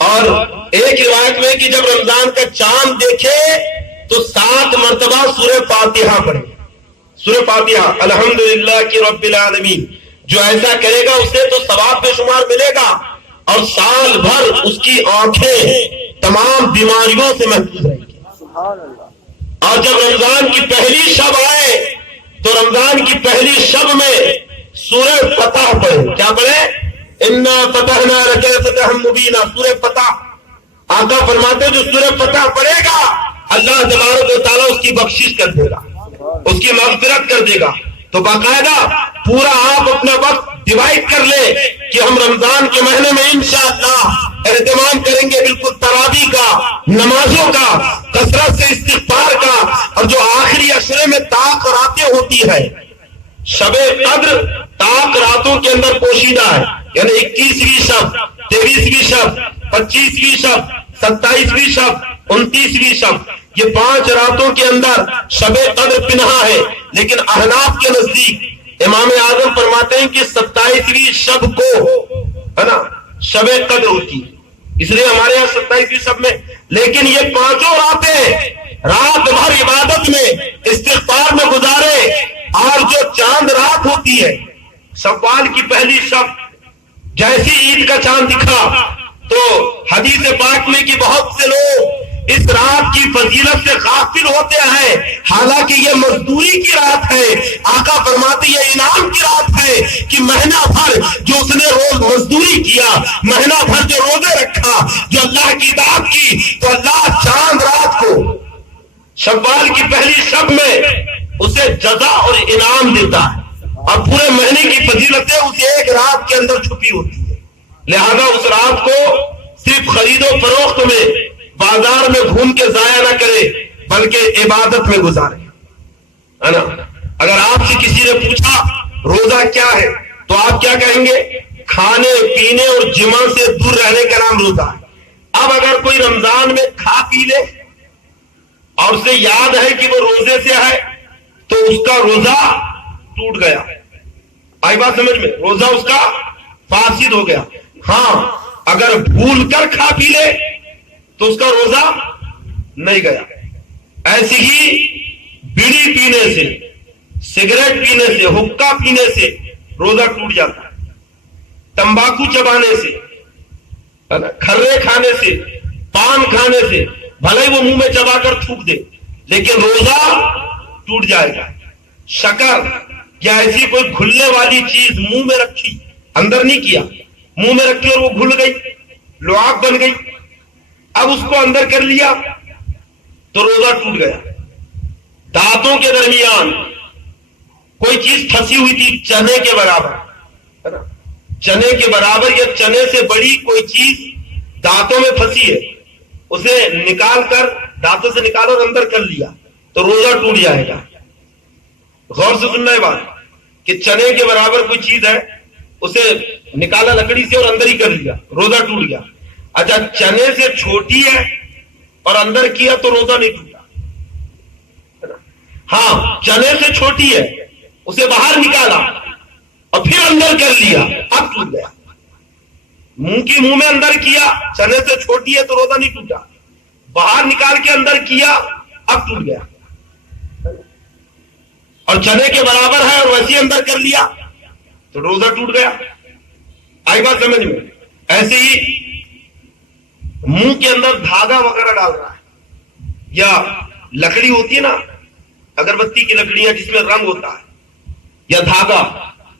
اور ایک روایت میں کہ جب رمضان کا چاند دیکھے تو 7 مرتبہ سورہ فاتحہ پڑھے، سورہ فاتحہ، الحمدللہ کی رب العالمین۔ جو ایسا کرے گا اسے تو ثواب بے شمار ملے گا اور سال بھر اس کی آنکھیں تمام بیماریوں سے محفوظ رہیں گی۔ اور جب رمضان کی پہلی شب آئے تو رمضان کی پہلی شب میں سورہ فتح پڑھے۔ کیا پڑھے؟ انا فتحنا لک فتحا مبینا، سورہ فتح۔ آقا فرماتے جو سورہ فتح پڑھے گا اللہ تبارک و تعالیٰ اس کی بخشش کر دے گا، اس کی مغفرت کر دے گا۔ تو باقاعدہ پورا آپ اپنا وقت ڈیوائڈ کر لیں کہ ہم رمضان کے مہینے میں انشاءاللہ اہتمام کریں گے بالکل تراویح کا، نمازوں کا، کثرت سے استغفار کا، اور جو آخری عشرے میں طاق راتیں ہوتی ہے، شب قدر طاق راتوں کے اندر پوشیدہ ہے، یعنی 21ویں شب، 23ویں شب، 25ویں شب، 27ویں شب، 29ویں شب، یہ 5 راتوں کے اندر شب قدر پنہا ہے۔ لیکن احناف کے نزدیک امام اعظم فرماتے ہیں کہ 27ویں شب کو ہے نا شب قدر ہوتی ہے، اس لیے ہمارے یہاں 27ویں شب میں۔ لیکن یہ 5 راتیں رات بھر عبادت میں، استغفار میں گزارے، اور جو چاند رات ہوتی ہے شوال کی پہلی شب، جیسی عید کا چاند دکھا تو حدیث پاک میں کہ بہت سے لوگ اس رات کی فضیلت سے غافل ہوتے ہیں، حالانکہ یہ مزدوری کی رات ہے۔ آقا فرماتے یہ انعام کی رات ہے کہ مہینہ بھر جو اس نے روز مزدوری کیا، مہینہ بھر جو روزے رکھا، جو اللہ کی اطاعت کی، تو اللہ چاند رات کو شوال کی پہلی شب میں اسے جزا اور انعام دیتا ہے، اور پورے مہینے کی فضیلتیں اس ایک رات کے اندر چھپی ہوتی ہے۔ لہذا اس رات کو صرف خرید و فروخت میں، بازار میں گھوم کے ضائع نہ کرے، بلکہ عبادت میں گزارے، ہے نا۔ اگر آپ سے کسی نے پوچھا روزہ کیا ہے تو آپ کیا کہیں گے؟ کھانے پینے اور جمع سے دور رہنے کا نام روزہ ہے۔ اب اگر کوئی رمضان میں کھا پی لے اور اسے یاد ہے کہ وہ روزے سے ہے تو اس کا روزہ ٹوٹ گیا۔ آئی بات سمجھ میں؟ روزہ اس کا فاسد ہو گیا۔ ہاں اگر بھول کر کھا پی لے تو اس کا روزہ نہیں گیا۔ ایسے ہی بیڑی پینے سے، سگریٹ پینے سے، حقہ پینے سے روزہ ٹوٹ جاتا ہے، تمباکو چبانے سے، کھرے کھانے سے، پان کھانے سے، بھلے وہ منہ میں چبا کر تھوک دے لیکن روزہ ٹوٹ جائے گا۔ شکر یا ایسی کوئی گھلنے والی چیز منہ میں رکھی، اندر نہیں کیا، منہ میں رکھی اور وہ گھل گئی، لعاب بن گئی، اب اس کو اندر کر لیا تو روزہ ٹوٹ گیا۔ دانتوں کے درمیان کوئی چیز پھنسی ہوئی تھی چنے کے برابر، ہے نا، چنے کے برابر یا چنے سے بڑی کوئی چیز دانتوں میں پھنسی ہے، اسے نکال کر، دانتوں سے نکال اور اندر کر لیا تو روزہ ٹوٹ جائے گا۔ غور سے سننا ہے بات کہ چنے کے برابر کوئی چیز ہے، اسے نکالا لکڑی سے اور اندر ہی کر لیا، روزہ ٹوٹ گیا۔ اچھا چنے سے چھوٹی ہے اور اندر کیا تو روزہ نہیں ٹوٹا۔ ہاں چنے سے چھوٹی ہے، اسے باہر نکالا اور پھر اندر کر لیا، اب ٹوٹ گیا۔ منہ میں اندر کیا، چنے سے چھوٹی ہے تو روزہ نہیں ٹوٹا، باہر نکال کے اندر کیا، اب ٹوٹ گیا۔ اور چنے کے برابر ہے اور ویسے اندر کر لیا تو روزہ ٹوٹ گیا۔ آئی بات سمجھ میں؟ ایسے ہی منہ کے اندر دھاگا وغیرہ ڈال رہا ہے، یا لکڑی ہوتی ہے نا، اگربتی کی لکڑیاں جس میں رنگ ہوتا ہے، یا دھاگا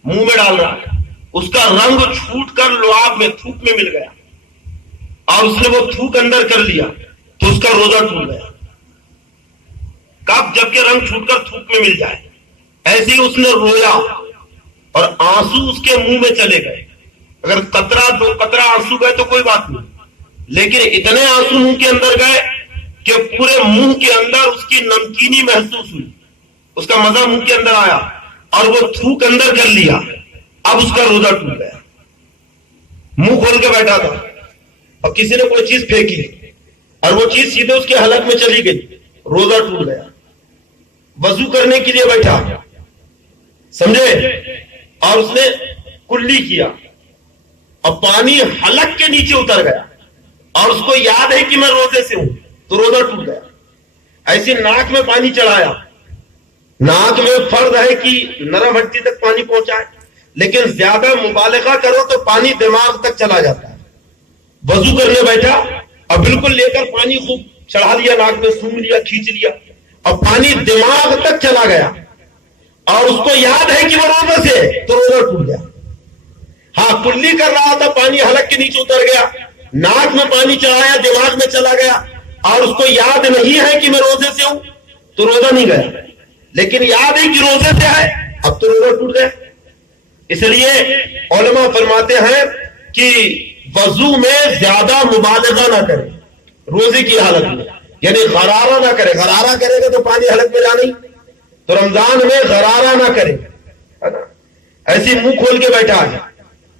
منہ میں ڈال رہا ہے، اس کا رنگ چھوٹ کر لعاب میں، تھوک میں مل گیا اور اس نے وہ تھوک اندر کر لیا تو اس کا روزہ ٹوٹ گیا۔ کب؟ جبکہ رنگ چھوٹ کر تھوک میں مل جائے۔ ایسے ہی اس نے رویا اور آنسو اس کے منہ میں چلے گئے، اگر قطرہ دو قطرہ آنسو گئے تو کوئی بات نہیں، لیکن اتنے آنسو منہ کے اندر گئے کہ پورے منہ کے اندر اس کی نمکینی محسوس ہوئی، اس کا مزہ منہ کے اندر آیا اور وہ تھوک اندر کر لیا، اب اس کا روزہ ٹوٹ گیا۔ منہ کھول کے بیٹھا تھا اور کسی نے کوئی چیز پھینکی اور وہ چیز سیدھے اس کے حلق میں چلی گئی، روزہ ٹوٹ گیا۔ وضو کرنے کے لیے بیٹھا، سمجھے، اور اس نے کلی کیا اور پانی حلق کے نیچے اتر گیا اور اس کو یاد ہے کہ میں روزے سے ہوں تو روزہ ٹوٹ گیا۔ ایسے ناک میں پانی چڑھایا، ناک میں فرض ہے کہ نرم ہڈی تک پانی پہنچائے، لیکن زیادہ مبالغہ کرو تو پانی دماغ تک چلا جاتا ہے۔ وضو کرنے بیٹھا اور بالکل لے کر پانی خوب چڑھا لیا، ناک میں سونگھ لیا، کھینچ لیا اور پانی دماغ تک چلا گیا اور اس کو یاد ہے کہ وہ روزہ سے، تو روزہ ٹوٹ گیا۔ ہاں کلی کر رہا تھا، پانی حلق کے نیچے اتر گیا، ناک میں پانی چڑھایا، دماغ میں چلا گیا اور اس کو یاد نہیں ہے کہ میں روزے سے ہوں تو روزہ نہیں گیا، لیکن یاد ہے کہ روزے سے ہے، اب تو روزہ ٹوٹ گیا۔ اس لیے علماء فرماتے ہیں کہ وضو میں زیادہ مبالغہ نہ کرے روزے کی حالت میں، یعنی غرارہ نہ کرے، غرارہ کرے گا تو پانی حلق میں جانا ہی، تو رمضان میں غرارہ نہ کرے، ہے نا۔ ایسی منہ کھول کے بیٹھا ہے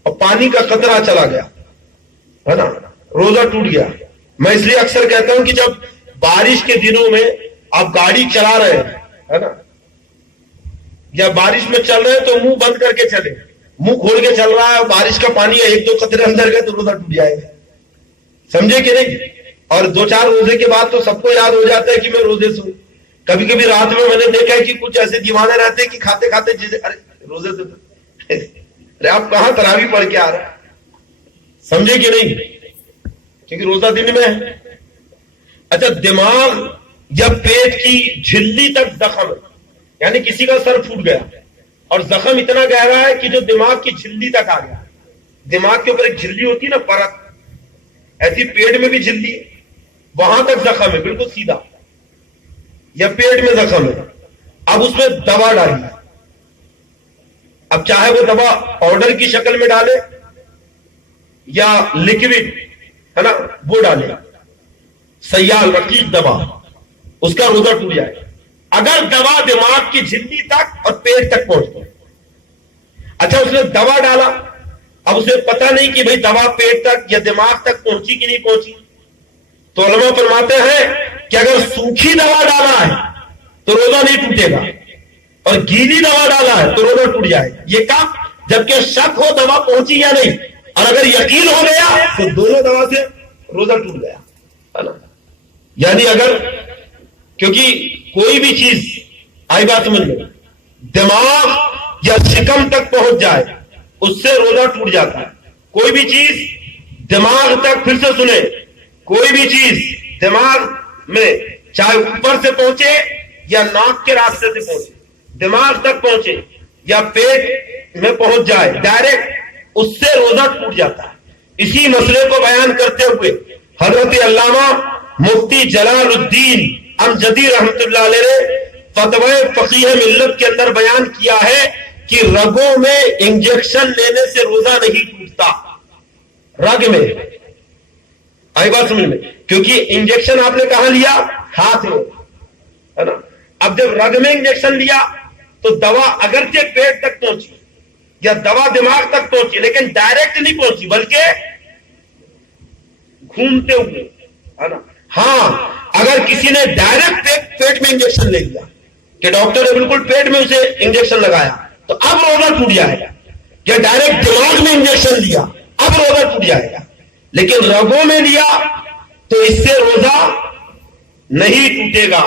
اور پانی کا قطرہ چلا گیا، ہے نا، روزہ ٹوٹ گیا۔ میں اس لیے اکثر کہتا ہوں کہ جب بارش کے دنوں میں آپ گاڑی چلا رہے ہیں، ہے نا، یا بارش میں چل رہے ہیں تو منہ بند کر کے چلے، منہ کھول کے چل رہا ہے اور بارش کا پانی ایک دو قطرے اندر گئے تو روزہ ٹوٹ جائے گا، سمجھے کہ نہیں۔ اور دو چار روزے کے بعد تو سب کو یاد ہو جاتا ہے کہ میں روزے سے ہوں۔ کبھی کبھی رات میں نے دیکھا ہے کہ کچھ ایسے دیوانے رہتے ہیں کہ کھاتے کھاتے چیزیں، ارے روزے سے، ارے آپ کہاں تراویح پڑھ کے آ رہے ہیں، سمجھے کہ نہیں، کیونکہ روزہ دن میں ہے۔ اچھا دماغ یا پیٹ کی جھلی تک زخم ہے، یعنی کسی کا سر پھوٹ گیا اور زخم اتنا گہرا ہے کہ جو دماغ کی جھلی تک آ گیا، دماغ کے اوپر ایک جھلی ہوتی ہے نا پرت، ایسی پیٹ میں بھی جھلی ہے، وہاں تک زخم ہے بالکل سیدھا، یا پیٹ میں زخم ہے، اب اس میں دوا ڈالی، اب چاہے وہ دوا پاؤڈر کی شکل میں ڈالے یا لکوڈ ہے نا وہ ڈالے، سیال رقیق دوا، اس کا روزہ ٹوٹ جائے اگر دوا دماغ کی جھلی تک اور پیٹ تک پہنچ گئی۔ اچھا اس نے دوا ڈالا، اب اسے پتہ نہیں کہ بھئی دوا پیٹ تک یا دماغ تک پہنچی کہ نہیں پہنچی، تو علماء فرماتے ہیں کہ اگر سوکھی دوا ڈالا ہے تو روزہ نہیں ٹوٹے گا، اور گیلی دوا ڈالا ہے تو روزہ ٹوٹ جائے گا۔ یہ کب؟ جبکہ شک ہو دوا پہنچی یا نہیں، اور اگر یقین ہو گیا تو دونوں دوا سے روزہ ٹوٹ گیا۔ یعنی اگر کیونکہ کوئی بھی چیز آئی بات سمجھ میں دماغ یا شکم تک پہنچ جائے اس سے روزہ ٹوٹ جاتا ہے۔ کوئی بھی چیز دماغ تک، پھر سے سنیں، کوئی بھی چیز دماغ میں چاہے اوپر سے پہنچے یا ناک کے راستے سے پہنچے، دماغ تک پہنچے یا پیٹ میں پہنچ جائے ڈائریکٹ، اس سے روزہ ٹوٹ جاتا ہے۔ اسی مسئلے کو بیان کرتے ہوئے حضرت علامہ مفتی جلال الدین امجدی رحمت اللہ علیہ نے فتوی فقیہ ملت کے اندر بیان کیا ہے کہ رگوں میں انجیکشن لینے سے روزہ نہیں ٹوٹتا۔ رگ میں آئی بات سمجھ میں، کیونکہ انجیکشن آپ نے کہاں لیا؟ ہاتھ میں ہے نا۔ اب جب رگ میں انجیکشن لیا تو دوا اگرچہ پیٹ تک پہنچی یا دوا دماغ تک پہنچی لیکن ڈائریکٹ نہیں پہنچی بلکہ گھومتے ہوئے ہے نا۔ ہاں اگر کسی نے ڈائریکٹ پیٹ میں انجیکشن لے لیا کہ ڈاکٹر نے بالکل پیٹ میں اسے انجیکشن لگایا تو اب روزہ ٹوٹ جائے گا، یا ڈائریکٹ دماغ میں انجیکشن لیا اب روزہ ٹوٹ جائے گا، لیکن رگوں میں لیا تو اس سے روزہ نہیں ٹوٹے گا۔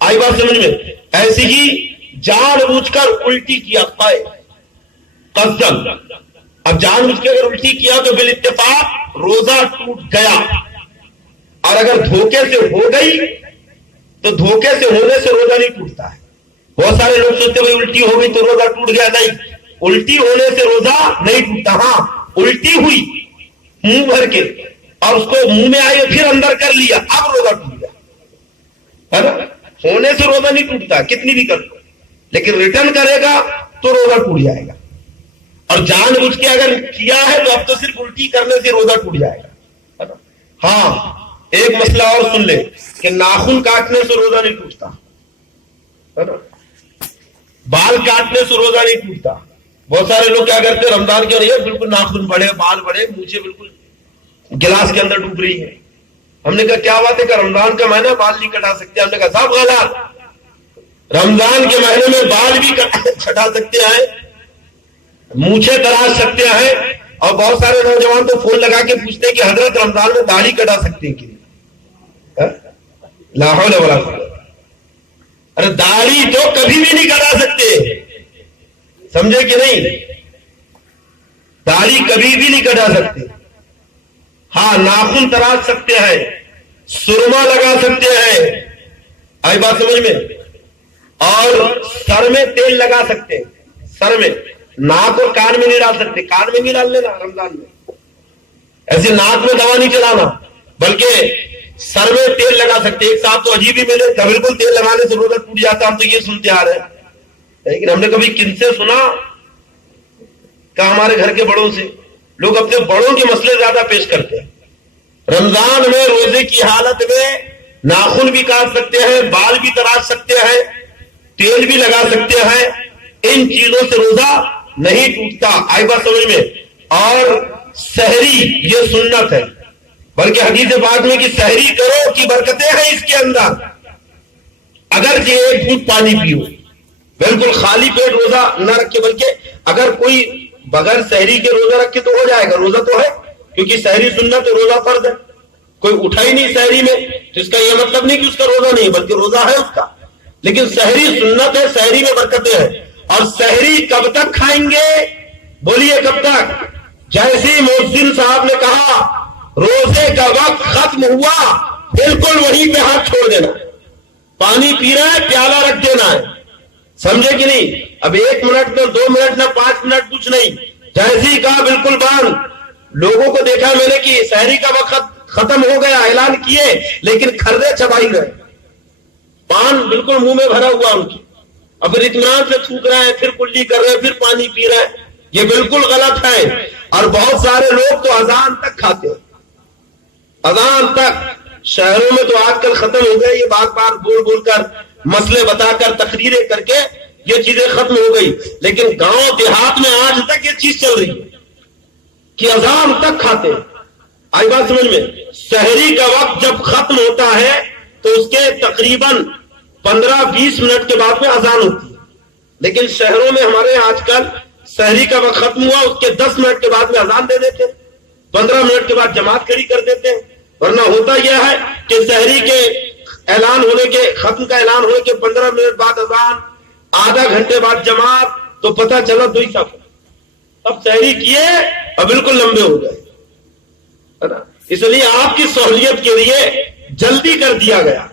آئی بات سمجھ میں؟ ایسی ہی جان بوجھ کر الٹی کیا قصدن، اب جان بوجھ کے اگر الٹی کیا تو بالاتفاق روزہ ٹوٹ گیا، اور اگر دھوکے سے ہو گئی تو دھوکے سے ہونے سے روزہ نہیں ٹوٹتا ہے۔ بہت سارے لوگ سوچتے ہیں الٹی ہو گئی تو روزہ ٹوٹ گیا، نہیں، الٹی ہونے سے روزہ نہیں ٹوٹتا۔ ہاں الٹی ہوئی منہ بھر کے اور اس کو منہ میں آئی پھر اندر کر لیا اب روزہ ٹوٹ گیا ہے نا۔ ہونے سے روزہ نہیں ٹوٹتا کتنی بھی کر لو، لیکن ریٹرن کرے گا تو روزہ ٹوٹ جائے گا، اور جان بوجھ کے اگر کیا ہے تو اب تو صرف الٹی کرنے سے روزہ ٹوٹ جائے گا۔ ہاں ایک مسئلہ اور سن لے کہ ناخن کاٹنے سے روزہ نہیں ٹوٹتا، بال کاٹنے سے روزہ نہیں ٹوٹتا۔ بہت سارے لوگ کیا کرتے ہیں رمضان کے لیے بالکل ناخن بڑے، بال بڑے، مونچھیں بالکل گلاس کے اندر ڈوب رہی ہے۔ ہم نے کہا کیا بات ہے کہ رمضان کا مہینہ بال نہیں کٹا سکتے؟ ہم نے کہا سب غلط، رمضان کے مہینے میں بال بھی کٹا سکتے ہیں، مونچھیں تراش سکتے ہیں، اور بہت سارے نوجوان تو فون لگا کے پوچھتے ہیں کہ حضرت رمضان میں داڑھی کٹا سکتے ہیں کہ لا حول ولا قوت۔ ارے داڑھی تو کبھی بھی نہیں کٹا سکتے، سمجھے کہ نہیں؟ داڑھی کبھی بھی نہیں کٹا سکتے۔ ہاں ناخن تراش سکتے ہیں، سرما لگا سکتے ہیں، آئی بات سمجھ میں، اور سر میں تیل لگا سکتے ہیں، سر میں، ناک اور کان میں نہیں ڈال سکتے، کان میں نہیں ڈال لینا رمضان میں، ایسے ناک میں دوا نہیں چلانا، بلکہ سر میں تیل لگا سکتے۔ ایک صاحب تو عجیب ہی ملے، بالکل تیل لگانے سے روزہ ٹوٹ جاتا، ہم تو یہ سنتے آ رہے ہیں، لیکن ہم نے کبھی کن سے سنا کہ ہمارے گھر کے بڑوں سے، لوگ اپنے بڑوں کے مسئلے زیادہ پیش کرتے ہیں۔ رمضان میں روزے کی حالت میں ناخن بھی کاٹ سکتے ہیں، بال بھی تراش سکتے ہیں، تیل بھی لگا سکتے ہیں، ان چیزوں سے روزہ نہیں ٹوٹتا۔ آئی بات سمجھ میں؟ اور سحری یہ سنت ہے، بلکہ حدیث پاک میں کہ سحری کرو کی برکتیں ہیں اس کے اندر، اگر کہ ایک گھونٹ پانی پیو، بالکل خالی پیٹ روزہ نہ رکھے، بلکہ اگر کوئی بغیر سحری کے روزہ رکھے تو ہو جائے گا، روزہ تو ہے، کیونکہ سحری سنت ہے، روزہ فرض ہے، کوئی اٹھا ہی نہیں سحری میں تو اس کا یہ مطلب نہیں کہ اس کا روزہ نہیں، بلکہ روزہ ہے اس کا، لیکن سحری سنت ہے، سحری میں برکتیں ہیں۔ اور سحری کب تک کھائیں گے؟ بولیے کب تک؟ جیسے مؤذن صاحب نے کہا روزے کا وقت ختم ہوا بالکل وہیں پہ ہاتھ چھوڑ دینا ہے. پانی پی رہا ہے پیالہ رکھ دینا ہے. سمجھے کہ نہیں؟ اب 1 منٹ نہ 2 منٹ نہ 5 منٹ کچھ نہیں، جیسے ہی کہا بالکل باندھ. لوگوں کو دیکھا میں نے کہ سحری کا وقت ختم ہو گیا، اعلان کیے لیکن کھردے چبائی گئے، پان بالکل منہ میں بھرا ہوا ان کی. اب پھر اطمینان سے تھوک رہے ہیں، پھر کلی کر رہے ہیں، پھر پانی پی رہے ہیں. یہ بالکل غلط ہے. اور بہت سارے لوگ تو اذان تک کھاتے ہیں، اذان تک. شہروں میں تو آج کل ختم ہو گئے، یہ بار بار بول بول کر مسئلے بتا کر تقریریں کر کے یہ چیزیں ختم ہو گئی. لیکن گاؤں دیہات میں آج تک یہ چیز چل رہی ہے کہ اذان تک کھاتے ہیں. آئی بات سمجھ میں؟ سحری کا وقت جب ختم ہوتا ہے تو اس کے تقریباً 15-20 منٹ کے بعد میں اذان ہوتی ہے. لیکن شہروں میں ہمارے آج کل سحری کا وقت ختم ہوا اس کے 10 منٹ کے بعد میں اذان دے دیتے ہیں، 15 منٹ کے بعد جماعت کھڑی کر دیتے ہیں. ورنہ ہوتا یہ ہے کہ سحری کے اعلان ہونے کے، ختم کا اعلان ہونے کے 15 منٹ بعد اذان، آدھا گھنٹے بعد جماعت، تو پتہ چلا 2 ہی صف. اب سحری کیے اور بالکل لمبے ہو گئے. اس لیے آپ کی سہولیت کے لیے جلدی کر دیا گیا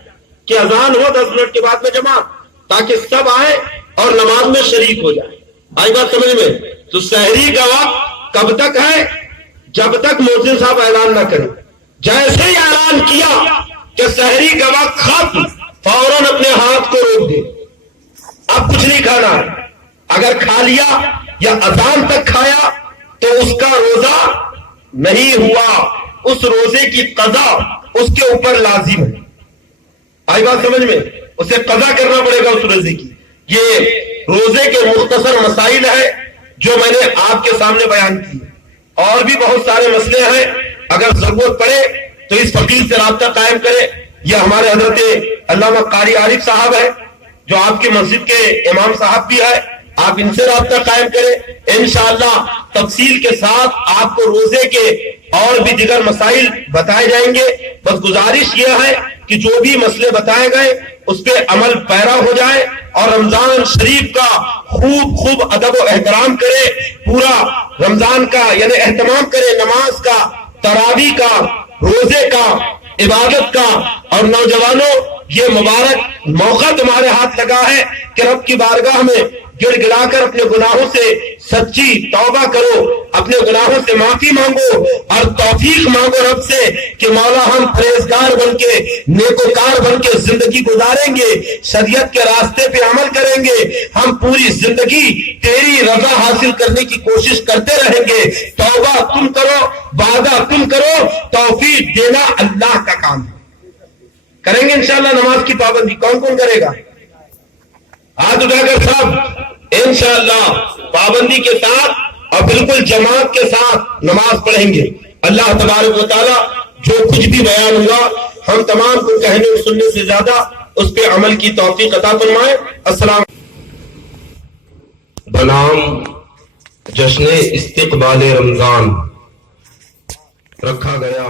کہ اذان ہو 10 منٹ کے بعد میں جماعت، تاکہ سب آئے اور نماز میں شریک ہو جائے. آئی بات سمجھ میں؟ تو سحری کا وقت کب تک ہے؟ جب تک مؤذن صاحب اعلان نہ کریں. جیسے ہی اعلان کیا کہ سحری کا وقت ختم، فوراً اپنے ہاتھ کو روک دے. اب کچھ نہیں کھانا ہے. اگر کھا لیا یا اذان تک کھایا تو اس کا روزہ نہیں ہوا، اس روزے کی قضا اس کے اوپر لازم ہے. آئی بات سمجھ میں؟ اسے قضا کرنا پڑے گا اس روزے کی. یہ روزے کے مختصر مسائل ہے جو میں نے آپ کے سامنے بیان کی. اور بھی بہت سارے مسئلے ہیں، اگر ضرورت پڑے تو اس فقیر سے رابطہ قائم کرے. یہ ہمارے حضرت علامہ قاری عارف صاحب ہے جو آپ کی مسجد کے امام صاحب بھی ہے، آپ ان سے رابطہ قائم کریں. انشاءاللہ تفصیل کے ساتھ آپ کو روزے کے اور بھی دیگر مسائل بتائے جائیں گے. بس گزارش یہ ہے کہ جو بھی مسئلے بتائے گئے اس پہ عمل پیرا ہو جائے اور رمضان شریف کا خوب ادب و احترام کرے. پورا رمضان کا یعنی اہتمام کرے، نماز کا، تراویح کا، روزے کا، عبادت کا. اور نوجوانوں، یہ مبارک موقع تمہارے ہاتھ لگا ہے کہ رب کی بارگاہ میں گڑ گڑا کر اپنے گناہوں سے سچی توبہ کرو، اپنے گناہوں سے معافی مانگو اور توفیق مانگو رب سے کہ مولا ہم پرہیزگار بن کے، نیکوکار بن کے زندگی گزاریں گے، شریعت کے راستے پہ عمل کریں گے، ہم پوری زندگی تیری رضا حاصل کرنے کی کوشش کرتے رہیں گے. توبہ تم کرو، وعدہ تم کرو، توفیق دینا اللہ کا کام ہے. کریں گے انشاءاللہ نماز کی پابندی. کون کون کرے گا؟ ہاتھ اٹھا کر سب انشاءاللہ پابندی کے ساتھ اور بالکل جماعت کے ساتھ نماز پڑھیں گے. اللہ تبارک و تعالی جو کچھ بھی بیان ہوا ہم تمام کو کہنے اور سننے سے زیادہ اس پہ عمل کی توفیق عطا فرمائے. السلام. بنام جشن استقبال رمضان رکھا گیا